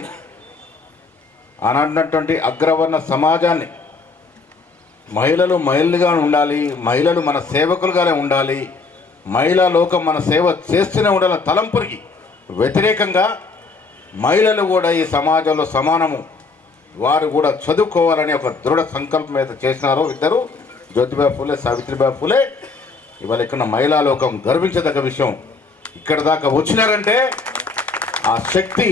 ఆనాడున్నటువంటి అగ్రవర్ణ సమాజాన్ని మహిళలు మహిళలుగా ఉండాలి, మహిళలు మన సేవకులుగానే ఉండాలి, మహిళా లోకం మన సేవ చేస్తూనే ఉండాలన్న తలంపురికి వ్యతిరేకంగా మహిళలు కూడా ఈ సమాజంలో సమానము, వారు కూడా చదువుకోవాలని ఒక దృఢ సంకల్పం మీద చేసినారు ఇద్దరు, జ్యోతిబా పూలే, సావిత్రిబాయి పూలే. ఇవాళ ఇక్కడ మహిళా లోకం గర్వించదగ్గ విషయం. ఇక్కడ దాకా వచ్చినారంటే ఆ శక్తి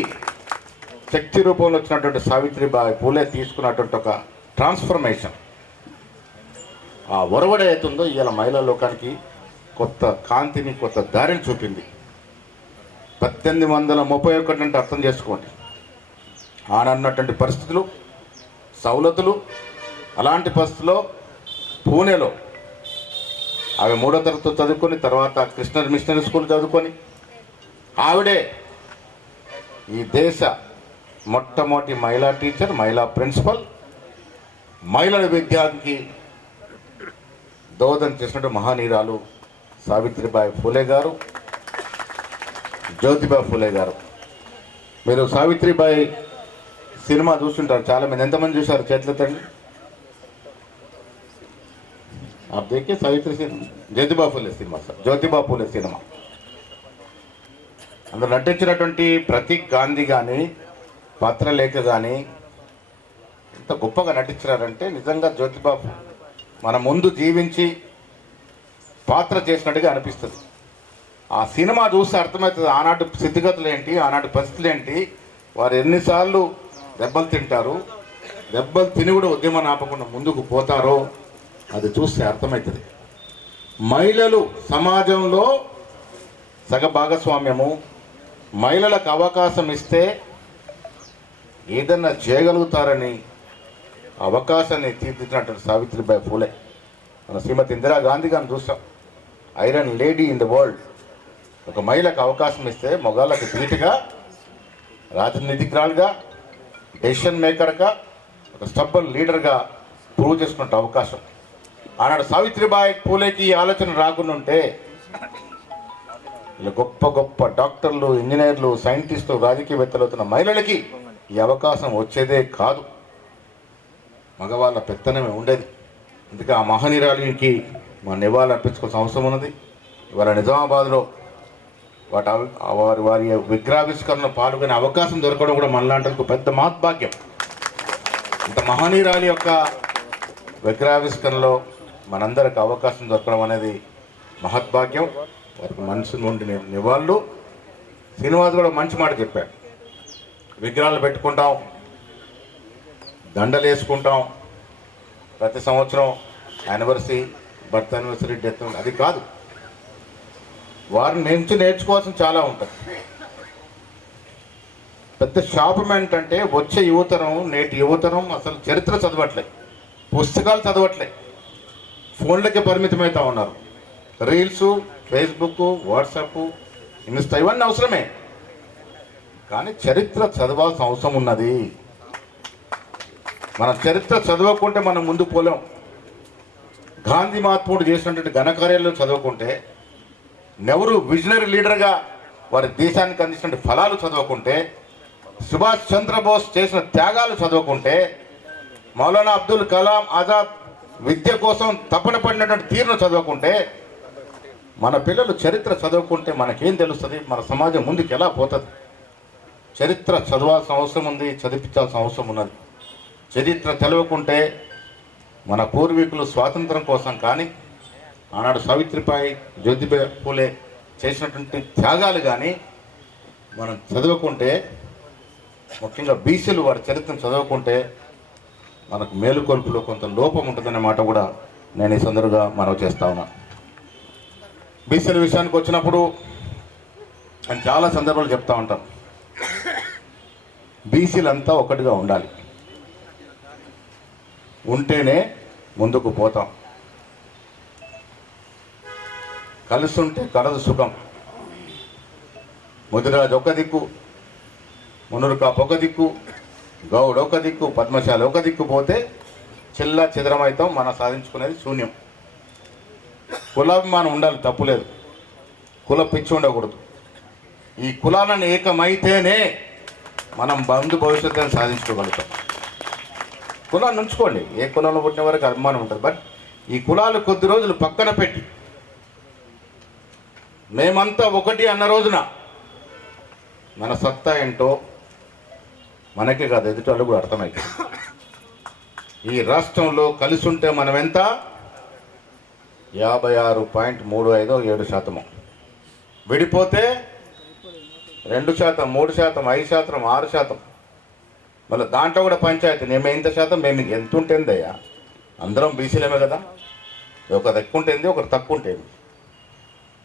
రూపంలో వచ్చినటువంటి సావిత్రిబాయి పూలే తీసుకున్నటువంటి ఒక ట్రాన్స్ఫర్మేషన్, ఆ ఒరవడ అవుతుందో ఇవాళ మహిళా లోకానికి కొత్త కాంతిని, కొత్త దారిని చూపింది. 1831 అంటే అర్థం చేసుకోండి. ఆనన్నటువంటి పరిస్థితులు, సౌలతులు, అలాంటి పరిస్థితుల్లో పూణేలో ఆమె 3వ తరగతి చదువుకొని తర్వాత కృష్ణ మిషనరీ స్కూల్ చదువుకొని ఆవిడే ఈ దేశ మొట్టమొదటి మహిళా టీచర్, మహిళా ప్రిన్సిపల్, మహిళల విద్యానికి దోహదం చేసినట్టు మహానీయురాలు సావిత్రిబాయి పూలే గారు, జ్యోతిబా పూలే గారు. మీరు సావిత్రిబాయి సినిమా చూస్తుంటారు చాలామంది. ఎంతమంది చూశారు చేతులెత్తండి. आप देखिए Savitri cinema, Jyotiba Phule cinema, Jyotiba Phule cinema. అందులో నటించినటువంటి ప్రతీక్ గాంధీ కానీ, పత్రలేఖ కానీ ఎంత గొప్పగా నటించారంటే నిజంగా జ్యోతిబా మన ముందు జీవించి పాత్ర చేసినట్టుగా అనిపిస్తుంది. ఆ సినిమా చూస్తే అర్థమవుతుంది ఆనాటి స్థితిగతులు ఏంటి, ఆనాటి పరిస్థితులు ఏంటి, వారు ఎన్నిసార్లు దెబ్బలు తింటారు, దెబ్బలు తిని కూడా ఉద్యమం ఆపకుండా ముందుకు పోతారో అది చూస్తే అర్థమవుతుంది. మహిళలు సమాజంలో సగ భాగస్వామ్యము, మహిళలకు అవకాశం ఇస్తే ఏదన్నా చేయగలుగుతారని అవకాశాన్ని తీర్చినటువంటి సావిత్రిబాయి పూలే. మన శ్రీమతి ఇందిరాగాంధీ గారిని చూసాం, iron lady in the world. ఒక మహిళకు అవకాశం ఇస్తే మగాళ్ళకి ధీటుగా, రాజనీతిజ్ఞురాలుగా, డెసిషన్ మేకర్గా, ఒక స్టబ్బల్ లీడర్గా ప్రూవ్ చేసుకున్న అవకాశం. ఆనాడు సావిత్రిబాయి పూలేకి ఈ ఆలోచన రాకుండా ఉంటే ఇలా గొప్ప గొప్ప డాక్టర్లు, ఇంజనీర్లు, సైంటిస్టులు, రాజకీయవేత్తలు అవుతున్న మహిళలకి ఈ అవకాశం వచ్చేదే కాదు. మగవాళ్ళ పెత్తనమే ఉండేది. అందుకే ఆ మహనీయురాలికి మా నివాళులు అర్పించుకోవాల్సిన అవసరం ఉన్నది. ఇవాళ నిజామాబాద్లో వారి విగ్రహావిష్కరణలో పాల్గొనే అవకాశం దొరకడం కూడా మనలాంటి పెద్ద మహద్భాగ్యం. ఇంత మహనీయురాలి యొక్క విగ్రహావిష్కరణలో మనందరికి అవకాశం దొరకడం అనేది మహద్భాగ్యం. వారికి మనసు నుండి నివాళులు. శ్రీనివాస్ కూడా మంచి మాట చెప్పాడు. విగ్రహాలు పెట్టుకుంటాం, దండలు వేసుకుంటాం, ప్రతి సంవత్సరం యానివర్సరీ, బర్త్ యానివర్సరీ, డెత్, అది కాదు. వారిని నుంచి నేర్చుకోవాల్సిన చాలా ఉంటుంది. పెద్ద శాపం ఏంటంటే వచ్చే యువతరం, నేటి యువతరం అసలు చరిత్ర చదవట్లే, పుస్తకాలు చదవట్లే, ఫోన్లకే పరిమితమవుతా ఉన్నారు. రీల్స్, ఫేస్బుక్, వాట్సాప్, ఇన్స్టా ఇవన్నీ అవసరమే, కానీ చరిత్ర చదవాల్సిన అవసరం ఉన్నది. మన చరిత్ర చదవకుంటే మనం ముందుకు పోలేం. గాంధీ మహాత్ముడు చేసినటువంటి ఘనకార్యాలు చదవకుంటే, నెహ్రూ విజనరీ లీడర్గా వారి దేశానికి అందించిన ఫలాలు చదవకుంటే, సుభాష్ చంద్రబోస్ చేసిన త్యాగాలు చదవకుంటే, మౌలానా అబ్దుల్ కలాం ఆజాద్ విద్య కోసం తపన పడినటువంటి తీరును చదవకుంటే, మన పిల్లలు చరిత్ర చదవకుంటే మనకేం తెలుస్తుంది? మన సమాజం ముందుకు ఎలా పోతుంది? చరిత్ర చదవాల్సిన అవసరం ఉంది, చదివించాల్సిన అవసరం ఉన్నది. చరిత్ర తెలవకుంటే మన పూర్వీకులు స్వాతంత్రం కోసం కానీ ఆనాడు సావిత్రిబాయి జ్యోతిబా పూలే చేసినటువంటి త్యాగాలు కానీ మనం చదవకుంటే, ముఖ్యంగా బీసీలు వారి చరిత్రను చదవకుంటే మనకు మేలుకొల్పులో కొంత లోపం ఉంటుందనే మాట కూడా నేను ఈ సందర్భంగా మనవి చేస్తా ఉన్నా. బీసీల విషయానికి వచ్చినప్పుడు నేను చాలా సందర్భాలు చెప్తా ఉంటాను, బీసీలంతా ఒకటిగా ఉండాలి, ఉంటేనే ముందుకు పోతాం. కలిసి ఉంటే కలదు సుఖం. ముదిరాజు ఒక దిక్కు, మునురుకాపు ఒక దిక్కు, గౌడ్ ఒక దిక్కు, పద్మశాలి ఒక దిక్కు పోతే చిల్లా చిదరమైతాం. మనం సాధించుకునేది శూన్యం. కులాభిమానం ఉండాలి, తప్పులేదు, కుల పిచ్చి ఉండకూడదు. ఈ కులాలను ఏకమైతేనే మనం బంధు భవిష్యత్తుని సాధించుకోగలుగుతాం. కులాన్ని ఉంచుకోండి, ఏ కులంలో పుట్టిన వరకు అభిమానం ఉంటుంది. బట్ ఈ కులాలు కొద్ది రోజులు పక్కన పెట్టి మేమంతా ఒకటి అన్న రోజున మన సత్తా ఏంటో మనకే కాదు ఎదుటి వాళ్ళు కూడా అర్థమవుతుంది. ఈ రాష్ట్రంలో కలిసి ఉంటే మనం ఎంత 56.35-7%. విడిపోతే 2%, 3%, 5%, 6%. మళ్ళీ దాంట్లో కూడా పంచాయతీ మేము ఇంత శాతం, మేము ఎంత ఉంటుందయ్యా, అందరం బీసీలేమే కదా, ఒకరు ఎక్కువ ఉంటుంది, ఒకరు తక్కువ ఉంటుంది.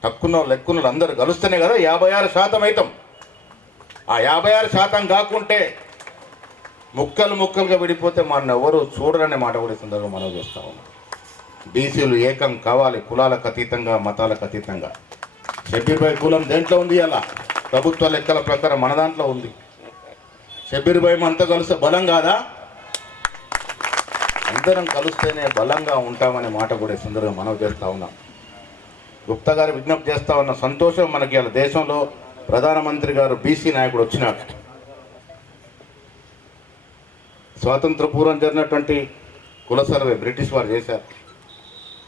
తక్కువ లెక్కున్న అందరూ కలుస్తేనే కదా 56% అవుతాం. ఆ 56% కాకుంటే ముక్కలు ముక్కలుగా విడిపోతే మన ఎవరు చూడరనే మాట కూడా ఈ సందర్భంగా మనం చేస్తా ఉన్నాం. బీసీలు ఏకం కావాలి, కులాలకు అతీతంగా, మతాలకు అతీతంగా. షబ్బీర్బాయి కులం దేంట్లో ఉంది? అలా ప్రభుత్వ లెక్కల ప్రకారం మన దాంట్లో ఉంది. షబ్బీర్బాయి అంతా కలిస్తే బలం కాదా? అందరం కలిస్తేనే బలంగా ఉంటామనే మాట కూడా ఈ సందర్భంగా మనం చేస్తూ ఉన్నాం. గుప్తా గారు విజ్ఞప్తి చేస్తా ఉన్న సంతోషం మనకి ఇలా దేశంలో ప్రధానమంత్రి గారు బీసీ నాయకుడు వచ్చినాడు. స్వాతంత్ర పూర్వం జరిగినటువంటి కుల సర్వే బ్రిటిష్ వారు చేశారు.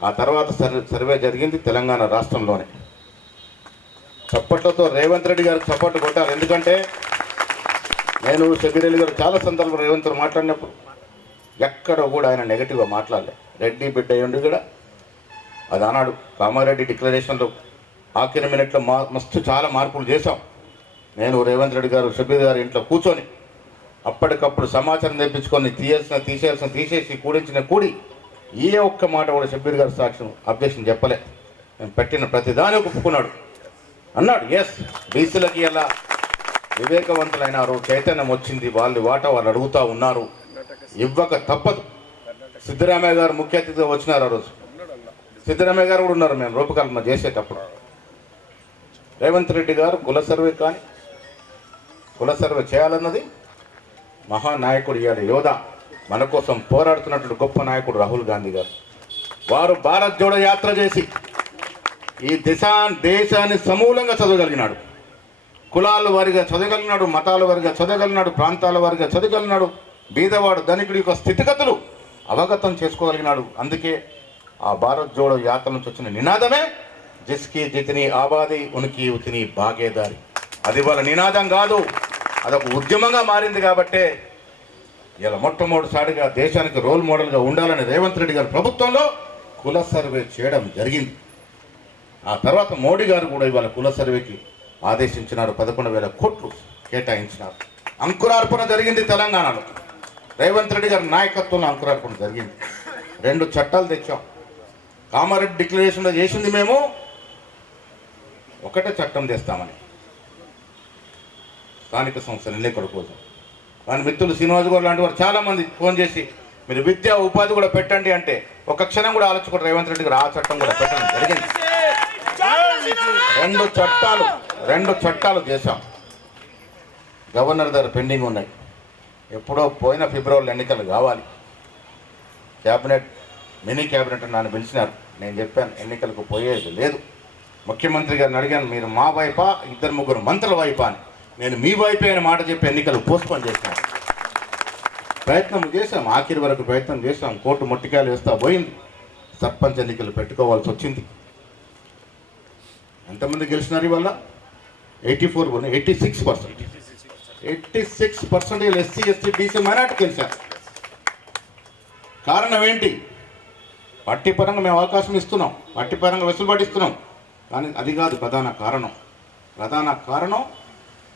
ఆ తర్వాత సర్వే జరిగింది తెలంగాణ రాష్ట్రంలోనే. చప్పట్లతో రేవంత్ రెడ్డి గారికి చప్పట్లు కొట్టాలి. ఎందుకంటే నేను షబ్బీర్ గారు చాలా సందర్భంలో రేవంత్ మాట్లాడినప్పుడు ఎక్కడ కూడా ఆయన నెగిటివ్గా మాట్లాడలే. రెడ్డి బిడ్డ అయ్యండి కూడా అది అన్నాడు. కామారెడ్డి డిక్లరేషన్లో ఆఖరి మినిట్లో మస్తు చాలా మార్పులు చేశాం. నేను రేవంత్ రెడ్డి గారు షబ్బీర్ గారు ఇంట్లో కూర్చొని అప్పటికప్పుడు సమాచారం తెప్పించుకొని తీసేయాల్సిన తీసేసి కూడి ఏ ఒక్క మాట కూడా షబ్బీర్ గారు సాక్ష్యం అబ్జెక్షన్ చెప్పలే. నేను పెట్టిన ప్రతిదాని ఒప్పుకున్నాడు. అన్నాడు ఎస్ బీసీలకి ఎలా వివేకవంతులైనారు, చైతన్యం వచ్చింది, వాళ్ళు వాటా వాళ్ళు అడుగుతూ ఉన్నారు, ఇవ్వక తప్పదు. సిద్ధరామయ్య గారు ముఖ్య అతిథిగా వచ్చినారు. ఆ రోజు సిద్ధరామయ్య గారు కూడా ఉన్నారు మేము రూపకల్పన చేసేటప్పుడు. రేవంత్ రెడ్డి గారు కుల సర్వే కానీ కుల సర్వే చేయాలన్నది మహానాయకుడు, ఇవాళ యోధ, మన కోసం పోరాడుతున్నటువంటి గొప్ప నాయకుడు రాహుల్ గాంధీ గారు. వారు భారత్ జోడో యాత్ర చేసి ఈ దేశాన్ని సమూలంగా చదవగలిగినాడు. కులాల వారిగా చదవగలిగినాడు, మతాల వారిగా చదవగలిగినాడు, ప్రాంతాల వారిగా చదవగలిగినాడు. బీదవాడు ధనికుడి యొక్క స్థితిగతులు అవగతం చేసుకోగలిగినాడు. అందుకే ఆ భారత్ జోడో యాత్ర నుంచి వచ్చిన నినాదమే జిస్కి జితిని ఆబాది ఉనికి ఉతిని భాగేదారి. అది వాళ్ళ నినాదం కాదు, అదొక ఉద్యమంగా మారింది. కాబట్టే ఇలా మొట్టమొదటిసారిగా దేశానికి రోల్ మోడల్గా ఉండాలని రేవంత్ రెడ్డి గారి ప్రభుత్వంలో కుల సర్వే చేయడం జరిగింది. ఆ తర్వాత మోడీ గారు కూడా ఇవాళ కుల సర్వేకి ఆదేశించినారు. 11,000 కోట్లు కేటాయించినారు. అంకురార్పణ జరిగింది తెలంగాణలో. రేవంత్ రెడ్డి గారి నాయకత్వంలో అంకురార్పణ జరిగింది. 2 చట్టాలు తెచ్చాం. కామారెడ్డి డిక్లరేషన్లో చేసింది మేము ఒకటే చట్టం తెస్తామని, స్థానిక సంస్థల ఎన్నికల కోసం. కానీ మిత్రులు శ్రీనివాస్ గారు లాంటి వారు చాలామంది ఫోన్ చేసి మీరు విద్యా ఉపాధి కూడా పెట్టండి అంటే ఒక్క క్షణం కూడా ఆలోచించుకుంటారు. రేవంత్ రెడ్డి గారు ఆ చట్టం కూడా పెట్టడం జరిగింది. 2 చట్టాలు చేశాం. గవర్నర్ దగ్గర పెండింగ్ ఉన్నాయి. ఎప్పుడో పోయిన ఫిబ్రవరిలో ఎన్నికలు కావాలి. క్యాబినెట్ మినీ క్యాబినెట్ నన్ను పిలిచినారు. నేను చెప్పాను ఎన్నికలకు పోయేది లేదు. ముఖ్యమంత్రి గారిని అడిగాను, మీరు మా వైపా 2-3 మంత్రుల వైపా అని. నేను మీ వైపే అనే మాట చెప్పి ఎన్నికలు పోస్ట్పోన్ చేశాను. ప్రయత్నం చేశాం, ఆఖరి వరకు ప్రయత్నం చేశాం. కోర్టు మొట్టికాయలు వేస్తా పోయింది. సర్పంచ్ ఎన్నికలు పెట్టుకోవాల్సి వచ్చింది. ఎంతమంది గెలిచినారు ఇవాళ? 86%. 86% ఎస్సీ ఎస్టీ బీసీ మైనార్టీకి గెలిచారు. కారణం ఏంటి? పార్టీ పరంగా మేము అవకాశం ఇస్తున్నాం, పార్టీ పరంగా వెసులుబాటు ఇస్తున్నాం, కానీ అది కాదు ప్రధాన కారణం. ప్రధాన కారణం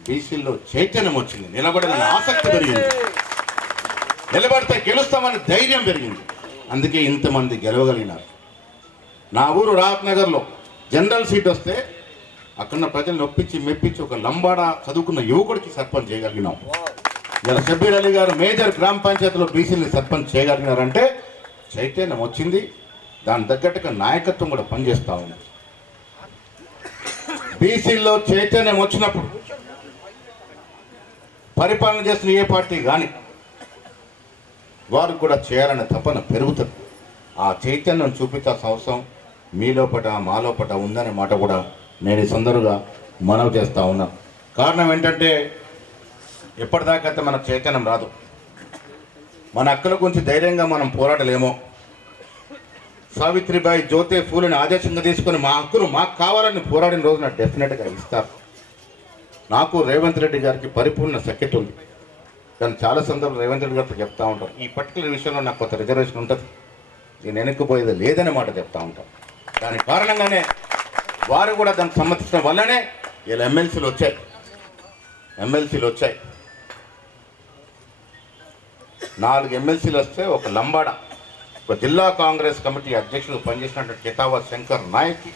బీసీల్లో చైతన్యం వచ్చింది, నిలబడాలని ఆసక్తి పెరిగింది, నిలబడితే గెలుస్తామని ధైర్యం పెరిగింది. అందుకే ఇంతమంది గెలవగలిగినారు. నా ఊరు రాహత్ నగర్లో జనరల్ సీట్ వస్తే అక్కడ ప్రజలను ఒప్పించి మెప్పించి ఒక లంబాడ చదువుకున్న యువకుడికి సర్పంచ్ చేయగలిగినాం. ఇలా షబ్బీర్ అలీ గారు మేజర్ గ్రామ పంచాయతీలో బీసీని సర్పంచ్ చేయగలిగినారంటే చైతన్యం వచ్చింది, దాని తగ్గట్టుగా నాయకత్వం కూడా పనిచేస్తూ ఉంది. బీసీల్లో చైతన్యం వచ్చినప్పుడు పరిపాలన చేస్తున్న ఏ పార్టీ కానీ వారు కూడా చేయాలనే తపన పెరుగుతుంది. ఆ చైతన్యం చూపించాల్సిన అవసరం మీ లోపట మా లోపట ఉందనే మాట కూడా నేను ఈ సందర్భంగా మనవి చేస్తూ ఉన్నాను. కారణం ఏంటంటే ఎప్పటిదాకా మనకు చైతన్యం రాదు, మన హక్కుల గురించి ధైర్యంగా మనం పోరాడలేమో. సావిత్రిబాయి జ్యోతి ఫూలేని ఆదేశంగా తీసుకొని మా హక్కును మాకు కావాలని పోరాడిన రోజున డెఫినెట్గా ఇస్తారు. నాకు రేవంత్ రెడ్డి గారికి పరిపూర్ణ సఖ్యత ఉంది, కానీ చాలా సందర్భంలో రేవంత్ రెడ్డి గారితో చెప్తా ఉంటారు, ఈ పర్టికులర్ విషయంలో నాకు కొంత రిజర్వేషన్ ఉంటుంది, నేను వెనక్కిపోయేది లేదనే మాట చెప్తా ఉంటాను. దాని కారణంగానే వారు కూడా దానికి సమ్మతించడం వల్లనే ఇలా ఎమ్మెల్సీలు వచ్చాయి. 4 ఎమ్మెల్సీలు వస్తే ఒక లంబాడ, ఒక జిల్లా కాంగ్రెస్ కమిటీ అధ్యక్షుడు పనిచేసినటువంటి కితావత్ శంకర్ నాయక్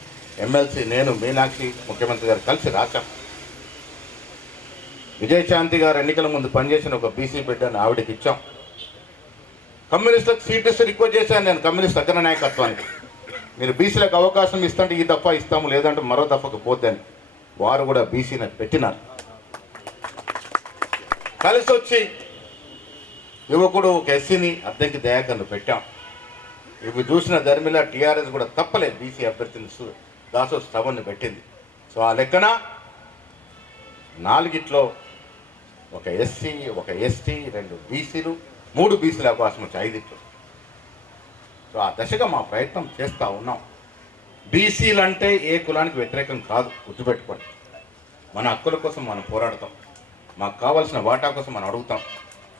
ఎమ్మెల్సీ, నేను మీనాక్షి ముఖ్యమంత్రి గారు కలిసి రాశాం. విజయశాంతి గారు ఎన్నికల ముందు పనిచేసిన ఒక బీసీ బిడ్డని ఆవిడకి ఇచ్చాం. కమ్యూనిస్టులకు సీట్ ఇస్తే రిక్వెస్ట్ చేశాను నేను కమ్యూనిస్ట్ అగ్ర నాయకత్వానికి, మీరు బీసీలకు అవకాశం ఇస్తుంటే ఈ దఫా ఇస్తాము, లేదంటే మరో దఫకు పోద్దని. వారు కూడా బీసీని పెట్టినారు. కలిసి వచ్చి యువకుడు ఒక ఎస్సీని అద్దెకి దయాకర్ను పెట్టాం. ఇవి చూసిన ధర్మిల టీఆర్ఎస్ కూడా తప్పలేదు, బీసీ అభ్యర్థిని దాసో శ్రవణ్ని పెట్టింది. సో ఆ లెక్కన 4 ఒక ఎస్సీ, ఒక ఎస్టీ, 2 బీసీలు, 3 బీసీల అవకాశం వచ్చి 5. సో ఆ దశగా మా ప్రయత్నం చేస్తూ ఉన్నాం. బీసీలు అంటే ఏ కులానికి వ్యతిరేకం కాదు, గుర్తుపెట్టుకోండి. మన హక్కుల కోసం మనం పోరాడతాం, మాకు కావాల్సిన వాటా కోసం మనం అడుగుతాం.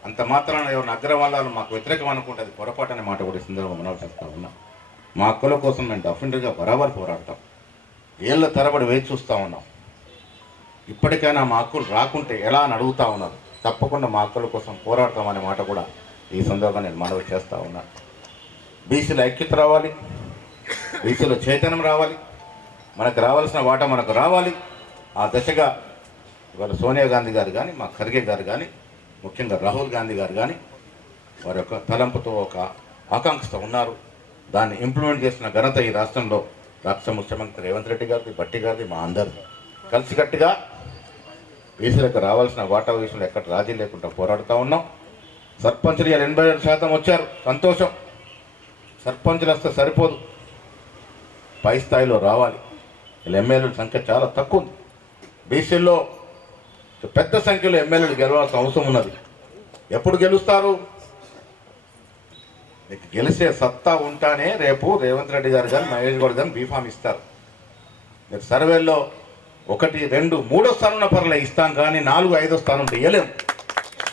అంత మాత్రాన ఎవరిని అగ్రవాళ్ళు మాకు వ్యతిరేకం అనుకుంటే అది పొరపాటు అనే మాట కూడా ఈ సందర్భంగా మనం చేస్తూ ఉన్నాం. మా హక్కుల కోసం మేము డెఫినెట్గా బరాబర్ పోరాడతాం, ఏళ్ళ తరబడి వేచి చూస్తూ ఉన్నాం. ఇప్పటికైనా మా హక్కులు రాకుంటే ఎలా అని అడుగుతూ ఉన్నారు. తప్పకుండా మా హక్కుల కోసం పోరాడతామనే మాట కూడా ఈ సందర్భంగా నేను మనవి చేస్తూ ఉన్నాను. బీసీల ఐక్యత రావాలి, బీసీలో చైతన్యం రావాలి, మనకు రావాల్సిన వాటా మనకు రావాలి. ఆ దశగా ఇవాళ సోనియా గాంధీ గారు కానీ, మా ఖర్గే గారు కానీ, ముఖ్యంగా రాహుల్ గాంధీ గారు కానీ వారి యొక్క తలంపుతో ఒక ఆకాంక్షతో ఉన్నారు. దాన్ని ఇంప్లిమెంట్ చేసిన ఘనత ఈ రాష్ట్రంలో రాష్ట్ర ముఖ్యమంత్రి రేవంత్ రెడ్డి గారిది, భట్టి గారిది, మా అందరిది. కలిసికట్టుగా బీసీలకు రావాల్సిన వాటా విషయంలో ఎక్కడ రాజీ లేకుండా పోరాడుతూ ఉన్నాం. సర్పంచులు 87% వచ్చారు, సంతోషం. సర్పంచులు వస్తే సరిపోదు, పై స్థాయిలో రావాలి. ఇలా ఎమ్మెల్యేల సంఖ్య చాలా తక్కువ ఉంది. బీసీల్లో పెద్ద సంఖ్యలో ఎమ్మెల్యేలు గెలవాల్సిన అవసరం ఉన్నది. ఎప్పుడు గెలుస్తారు? మీకు గెలిచే సత్తా ఉంటానే రేపు రేవంత్ రెడ్డి గారు కానీ, మహేష్ గౌడ్ కానీ బీఫామ్ ఇస్తారు. మీరు సర్వేల్లో 1, 2, 3 స్థానంలో పర్లే ఇస్తాం, కానీ 4, 5 స్థానం ఇవ్వలేము.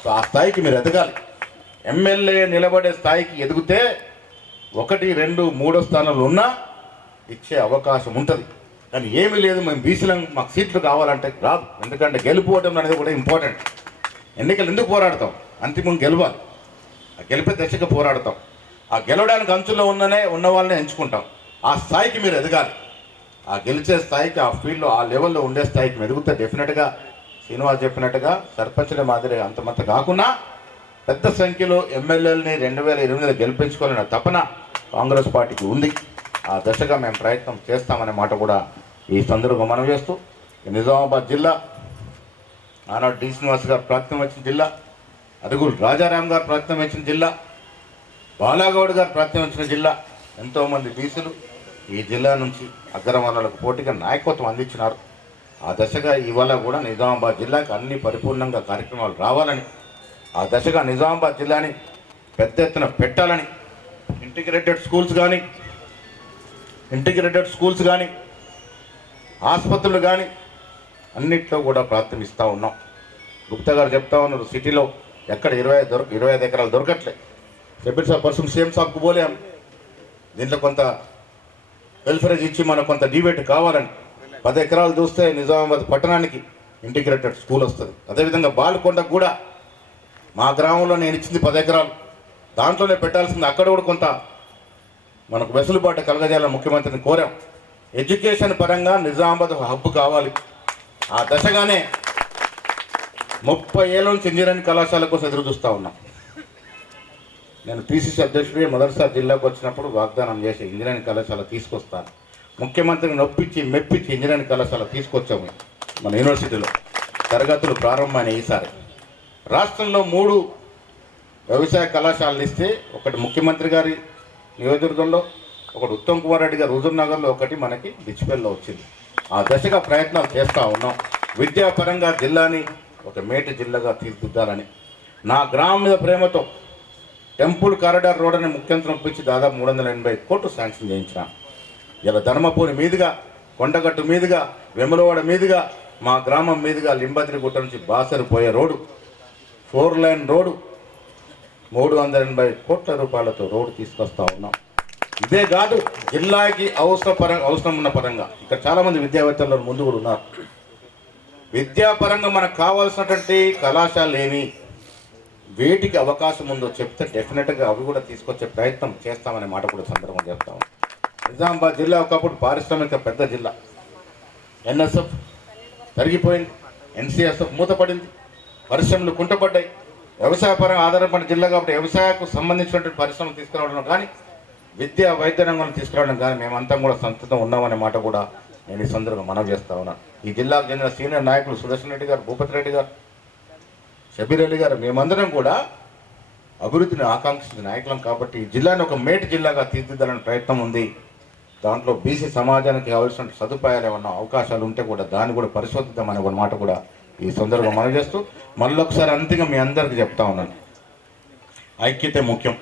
సో ఆ స్థాయికి మీరు ఎదగాలి. ఎమ్మెల్యే నిలబడే స్థాయికి ఎదిగితే 1, 2, 3 స్థానాలు ఉన్నా ఇచ్చే అవకాశం ఉంటుంది. కానీ ఏమీ లేదు, మేము బీసీలం మాకు సీట్లు కావాలంటే రాదు. ఎందుకంటే గెలుపుకోవడం అనేది కూడా ఇంపార్టెంట్. ఎన్నికలు ఎందుకు పోరాడతాం? అంతిమంగా గెలవాలి. ఆ గెలిపే దశగా పోరాడతాం. ఆ గెలవడానికి అంచులో ఉన్న వాళ్ళనే ఎంచుకుంటాం. ఆ స్థాయికి మీరు ఎదగాలి. ఆ గెలిచే స్థాయికి, ఆ ఫీల్డ్లో, ఆ లెవెల్లో ఉండే స్థాయికి ఎదుగుతే డెఫినెట్గా శ్రీనివాస్ చెప్పినట్టుగా సర్పంచుల మాదిరి అంతమంత కాకుండా పెద్ద సంఖ్యలో ఎమ్మెల్యేలని 2028 గెలిపించుకోవాలనే తపన కాంగ్రెస్ పార్టీకి ఉంది. ఆ దశగా మేము ప్రయత్నం చేస్తామనే మాట కూడా ఈ సందర్భంగా మనం చేస్తూ, నిజామాబాద్ జిల్లా ఆనాడు డి శ్రీనివాస్ గారు ప్రాతినిధ్యం వచ్చిన జిల్లా, అరుగులు రాజారాం గారు ప్రాతినిధ్యం వచ్చిన జిల్లా, బాలాగౌడ్ గారు ప్రాతినిధ్యం వచ్చిన జిల్లా. ఎంతోమంది బీసీలు ఈ జిల్లా నుంచి అగ్రవర్ణాలకు పోటీగా నాయకత్వం అందించినారు. ఆ దశగా ఇవాళ కూడా నిజామాబాద్ జిల్లాకి అన్ని పరిపూర్ణంగా కార్యక్రమాలు రావాలని, ఆ దశగా నిజామాబాద్ జిల్లాని పెద్ద ఎత్తున పెట్టాలని ఇంటిగ్రేటెడ్ స్కూల్స్ కానీ ఆసుపత్రులు కానీ అన్నిట్లో కూడా ప్రార్థనిస్తూ ఉన్నాం. గుప్తా గారు చెప్తా ఉన్నారు, సిటీలో ఎక్కడ 25 ఎకరాలు దొరకట్లే. షబీర్ సాబ్ పర్సన్ సీఎం సాబ్కు బోలే దీంట్లో కొంత వెల్ఫేరేజ్ ఇచ్చి మనకు కొంత డిబేట్ కావాలని 10 ఎకరాలు చూస్తే నిజామాబాద్ పట్టణానికి ఇంటిగ్రేటెడ్ స్కూల్ వస్తుంది. అదేవిధంగా బాలుకొండకు కూడా మా గ్రామంలో నేను ఇచ్చింది 10 ఎకరాలు, దాంట్లోనే పెట్టాల్సింది. అక్కడ కూడా కొంత మనకు వెసులుబాటు కలగజేయాలని ముఖ్యమంత్రిని కోరాం. ఎడ్యుకేషన్ పరంగా నిజామాబాద్ హబ్ కావాలి. ఆ దశగానే 30 ఏళ్ళ నుంచి ఇంజనీరింగ్ కళాశాల కోసం ఎదురు చూస్తూ ఉన్నాం. నేను పిసిసి అధ్యక్షుడిగా మొదటిసారి జిల్లాకు వచ్చినప్పుడు వాగ్దానం చేసి ఇంజనీరింగ్ కళాశాల తీసుకొస్తాను. ముఖ్యమంత్రిని నొప్పించి మెప్పించి ఇంజనీరింగ్ కళాశాల తీసుకొచ్చాము. మన యూనివర్సిటీలో తరగతులు ప్రారంభమైన ఈసారి రాష్ట్రంలో 3 వ్యవసాయ కళాశాలలు ఇస్తే, ఒకటి ముఖ్యమంత్రి గారి నియోజకవర్గంలో, ఒకటి ఉత్తమ్ కుమార్ రెడ్డి గారు హుజూర్ నగర్లో, ఒకటి మనకి డిచ్పల్లిలో వచ్చింది. ఆ దశగా ప్రయత్నాలు చేస్తూ ఉన్నాం. విద్యాపరంగా జిల్లాని ఒక మేటి జిల్లాగా తీర్చిదిద్దాలని నా గ్రామం మీద ప్రేమతో టెంపుల్ కారిడార్ రోడ్ అని ముఖ్యమంత్రి ఒప్పించి దాదాపు 380 కోట్లు శాంక్షన్ చేయించిన. ఇలా ధర్మపురి మీదుగా, కొండగట్టు మీదుగా, వెములవాడ మీదుగా, మా గ్రామం మీదుగా లింబద్రిగుట్ట నుంచి బాసరు పోయే రోడ్డు 4 లైన్ రోడ్డు 380 కోట్ల రూపాయలతో రోడ్డు తీసుకొస్తా ఉన్నాం. ఇదే కాదు, జిల్లాకి అవసరం ఉన్న పరంగా ఇక్కడ చాలామంది విద్యావేత్తలు ముందు కూడా ఉన్నారు. విద్యాపరంగా మనకు కావాల్సినటువంటి కళాశాలలు ఏమి, వేటికి అవకాశం ఉందో చెప్తే డెఫినెట్గా అవి కూడా తీసుకొచ్చే ప్రయత్నం చేస్తామనే మాట కూడా సందర్భం చెప్తాము. నిజామాబాద్ జిల్లా ఒకప్పుడు పారిశ్రామిక పెద్ద జిల్లా. ఎన్ఎస్ఎఫ్ తరిగిపోయింది, ఎన్సిఎస్ఎఫ్ మూతపడింది, పరిశ్రమలు కుంటపడ్డాయి. వ్యవసాయపరంగా ఆధారపడిన జిల్లా కాబట్టి వ్యవసాయకు సంబంధించినటువంటి పరిశ్రమలు తీసుకురావడం కానీ, విద్యా వైద్య రంగం తీసుకురావడం కానీ మేమంతా కూడా సంతృప్తం ఉన్నామనే మాట కూడా నేను ఈ సందర్భంగా మనవి చేస్తా ఉన్నాను. ఈ జిల్లాకు చెందిన సీనియర్ నాయకులు సుదర్శన్ రెడ్డి గారు, భూపతి రెడ్డి గారు, షబీర్ అలీ గారు, మేమందరం కూడా అభివృద్ధిని ఆకాంక్షించిన నాయకులం కాబట్టి ఈ జిల్లాని ఒక మేటి జిల్లాగా తీర్చిదిద్దాలని ప్రయత్నం ఉంది. దాంట్లో బీసీ సమాజానికి కావాల్సిన సదుపాయాలు ఏమన్నా అవకాశాలు ఉంటే కూడా దాన్ని కూడా పరిశోధిద్దామనే ఒక మాట కూడా ఈ సందర్భంగా మనవి చేస్తూ మళ్ళొకసారి అంతిగా మీ అందరికీ చెప్తా ఉన్నాను, ఐక్యతే ముఖ్యం.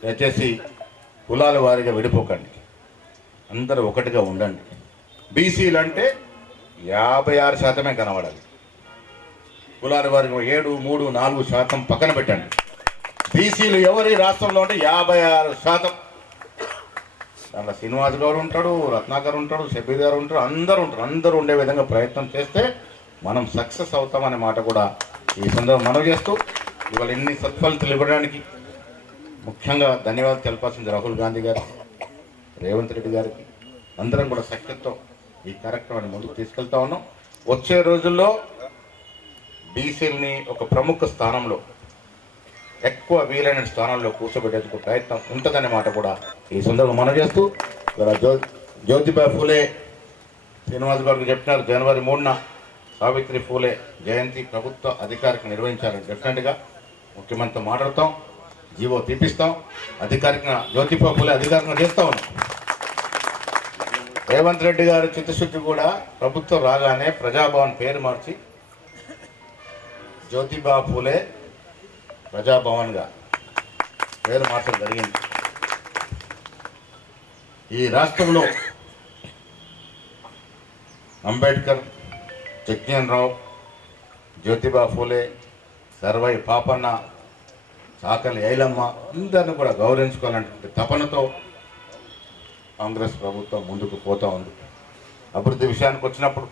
దయచేసి కులాల వారీగా విడిపోకండి, అందరూ ఒకటిగా ఉండండి. బీసీలు అంటే 56% కనబడాలి. కులాల వారిగా 7, 3, 4% పక్కన పెట్టండి. బీసీలు ఎవరి రాష్ట్రంలో అంటే 56%. దాంట్లో శ్రీనివాస్ గౌడ్ ఉంటాడు, రత్నాకర్ ఉంటాడు, షబీర్ గారు ఉంటాడు, అందరూ ఉండే విధంగా ప్రయత్నం చేస్తే మనం సక్సెస్ అవుతామనే మాట కూడా ఈ సందర్భం మనవి చేస్తూ ఇవాళ ఇన్ని సత్ఫలితాలు ఇవ్వడానికి ముఖ్యంగా ధన్యవాదాలు తెలపాల్సింది రాహుల్ గాంధీ గారు, రేవంత్ రెడ్డి గారికి. అందరం కూడా సఖ్యతతో ఈ కార్యక్రమాన్ని ముందుకు తీసుకెళ్తా ఉన్నాం. వచ్చే రోజుల్లో బీసీలని ఒక ప్రముఖ స్థానంలో, ఎక్కువ వీలైన స్థానంలో కూర్చోబెట్టేందుకు ప్రయత్నం ఉంటుందనే మాట కూడా ఈ సందర్భంగా మనం చేస్తూ ఇవాళ జ్యోతిబా ఫూలే శ్రీనివాస్ గారికి చెప్పినారు, జనవరి 3న సావిత్రి ఫూలే జయంతి ప్రభుత్వ అధికారికంగా నిర్వహించాలని. డెఫినెట్గా ముఖ్యమంత్రితో మాట్లాడతాం, జీవో తీపిస్తాం, అధికారికంగా జ్యోతిబా ఫూలే అధికారికంగా చేస్తా ఉన్నాం. రేవంత్ రెడ్డి గారు చిత్తశుద్ధి కూడా ప్రభుత్వం రాగానే ప్రజాభవన్ పేరు మార్చి జ్యోతిబా ఫూలే ప్రజాభవన్గా పేరు మార్చడం జరిగింది. ఈ రాష్ట్రంలో అంబేద్కర్, జగ్జీవన్ రావు, జ్యోతిబా ఫూలే, సర్వై పాపన్న, చాకలి ఐలమ్మ అందరిని కూడా గౌరవించుకోవాలనే తపనతో కాంగ్రెస్ ప్రభుత్వం ముందుకు పోతూ ఉంది. అభివృద్ధి విషయానికి వచ్చినప్పుడు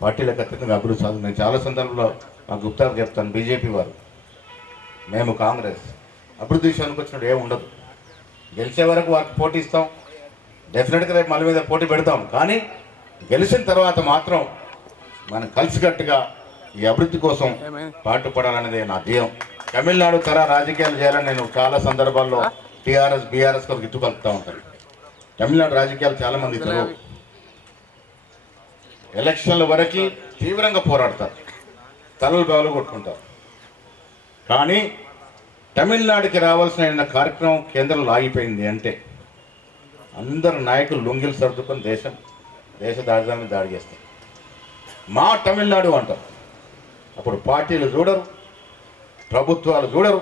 పార్టీలకు అత్యంతంగా అభివృద్ధి సాధన నేను చాలా సందర్భంలో మా గుప్తాకు చెప్తాను, బీజేపీ వారు, మేము కాంగ్రెస్ అభివృద్ధి విషయానికి వచ్చినప్పుడు ఏమి ఉండదు. గెలిచే వరకు వారికి పోటీ ఇస్తాం, డెఫినెట్గా రేపు మళ్ళీ మీద పోటీ పెడతాం. కానీ గెలిచిన తర్వాత మాత్రం మనం కలిసికట్టుగా ఈ అభివృద్ధి కోసం పాటుపడాలనేది నా ధ్యేయం. తమిళనాడు తర రాజకీయాలు చేయాలని నేను చాలా సందర్భాల్లో టీఆర్ఎస్ బీఆర్ఎస్ కొరకు ఇటు కలుపుతూ ఉంటాను. తమిళనాడు రాజకీయాలు చాలామంది తెలియవు. ఎలక్షన్ల వరకు తీవ్రంగా పోరాడతారు, తలలు బావులు కొట్టుకుంటారు. కానీ తమిళనాడుకి రావాల్సిన కార్యక్రమం కేంద్రంలో ఆగిపోయింది అంటే అందరు నాయకులు లొంగిలు సర్దుకొని దేశ రాజధాని దాడి చేస్తారు. మా తమిళనాడు అంటారు. అప్పుడు పార్టీలు చూడరు, ప్రభుత్వాలు చూడరు,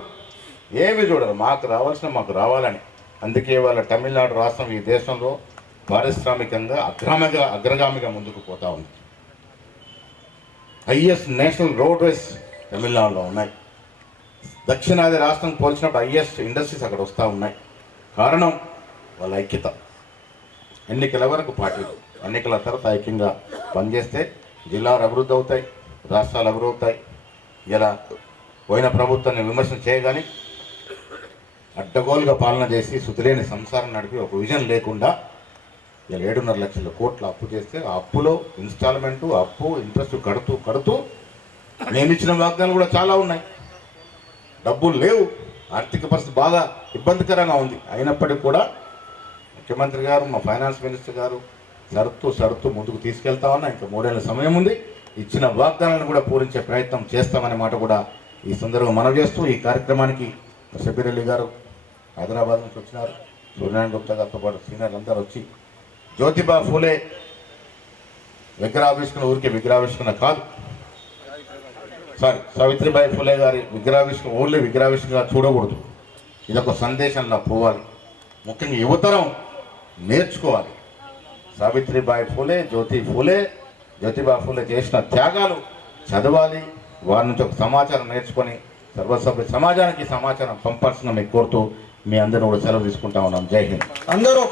ఏమి చూడరు, మాకు రావాలని. అందుకే వాళ్ళ తమిళనాడు రాష్ట్రం ఈ దేశంలో పారిశ్రామికంగా అగ్రగామిగా ముందుకు పోతా ఉంది. హైయెస్ట్ నేషనల్ రోడ్వేస్ తమిళనాడులో ఉన్నాయి. దక్షిణాది రాష్ట్రం పోల్చినప్పుడు హైయెస్ట్ ఇండస్ట్రీస్ అక్కడ వస్తూ ఉన్నాయి. కారణం వాళ్ళ ఐక్యత. ఎన్నికల వరకు పార్టీలు, ఎన్నికల తర్వాత ఐక్యంగా పనిచేస్తే జిల్లాలు అభివృద్ధి అవుతాయి, రాష్ట్రాలు అభివృద్ధి అవుతాయి. ఇలా పోయిన ప్రభుత్వాన్ని విమర్శన చేయగానే అడ్డగోలుగా పాలన చేసి శుతిలేని సంసారం నడిపి ఒక విజన్ లేకుండా ఇలా 7.5 లక్షల కోట్ల అప్పు చేస్తే ఆ అప్పులో ఇన్స్టాల్మెంటు, అప్పు, ఇంట్రెస్ట్ కడుతూ నేను ఇచ్చిన వాగ్దానాలు కూడా చాలా ఉన్నాయి. డబ్బులు లేవు, ఆర్థిక పరిస్థితి బాగా ఇబ్బందికరంగా ఉంది. అయినప్పటికీ కూడా ముఖ్యమంత్రి గారు, మా ఫైనాన్స్ మినిస్టర్ గారు సరుతూ ముందుకు తీసుకెళ్తా ఉన్నా. ఇంకా 3 ఏళ్ళ సమయం ఉంది. ఇచ్చిన వాగ్దానాలను కూడా పూరించే ప్రయత్నం చేస్తామనే మాట కూడా ఈ సందర్భంగా మనవి చేస్తూ, ఈ కార్యక్రమానికి షబీర్ అలీ గారు హైదరాబాద్ నుంచి వచ్చినారు, సూర్యనారాయణ గుప్తా గారితో పాటు సీనియర్లు అందరూ వచ్చి జ్యోతిబా ఫూలే విగ్రహావిష్కరణ ఊరికే విగ్రహావిష్కరణ కాదు, సావిత్రిబాయి ఫూలే గారి విగ్రహావిష్కరణ ఓన్లీ విగ్రహావిష్కరణ చూడకూడదు. ఇదొక సందేశంలా పోవాలి. ముఖ్యంగా యువతరం నేర్చుకోవాలి. సావిత్రిబాయి ఫూలే, జ్యోతిబా ఫూలే చేసిన త్యాగాలు చదవాలి. వారి నుంచి ఒక సమాచారం నేర్చుకొని సర్వసభ్య సమాజానికి సమాచారం పంపాల్సిన మీకు కోరుతూ మీ అందరూ కూడా సెలవు తీసుకుంటా ఉన్నాం. జై హింద్. అందరూ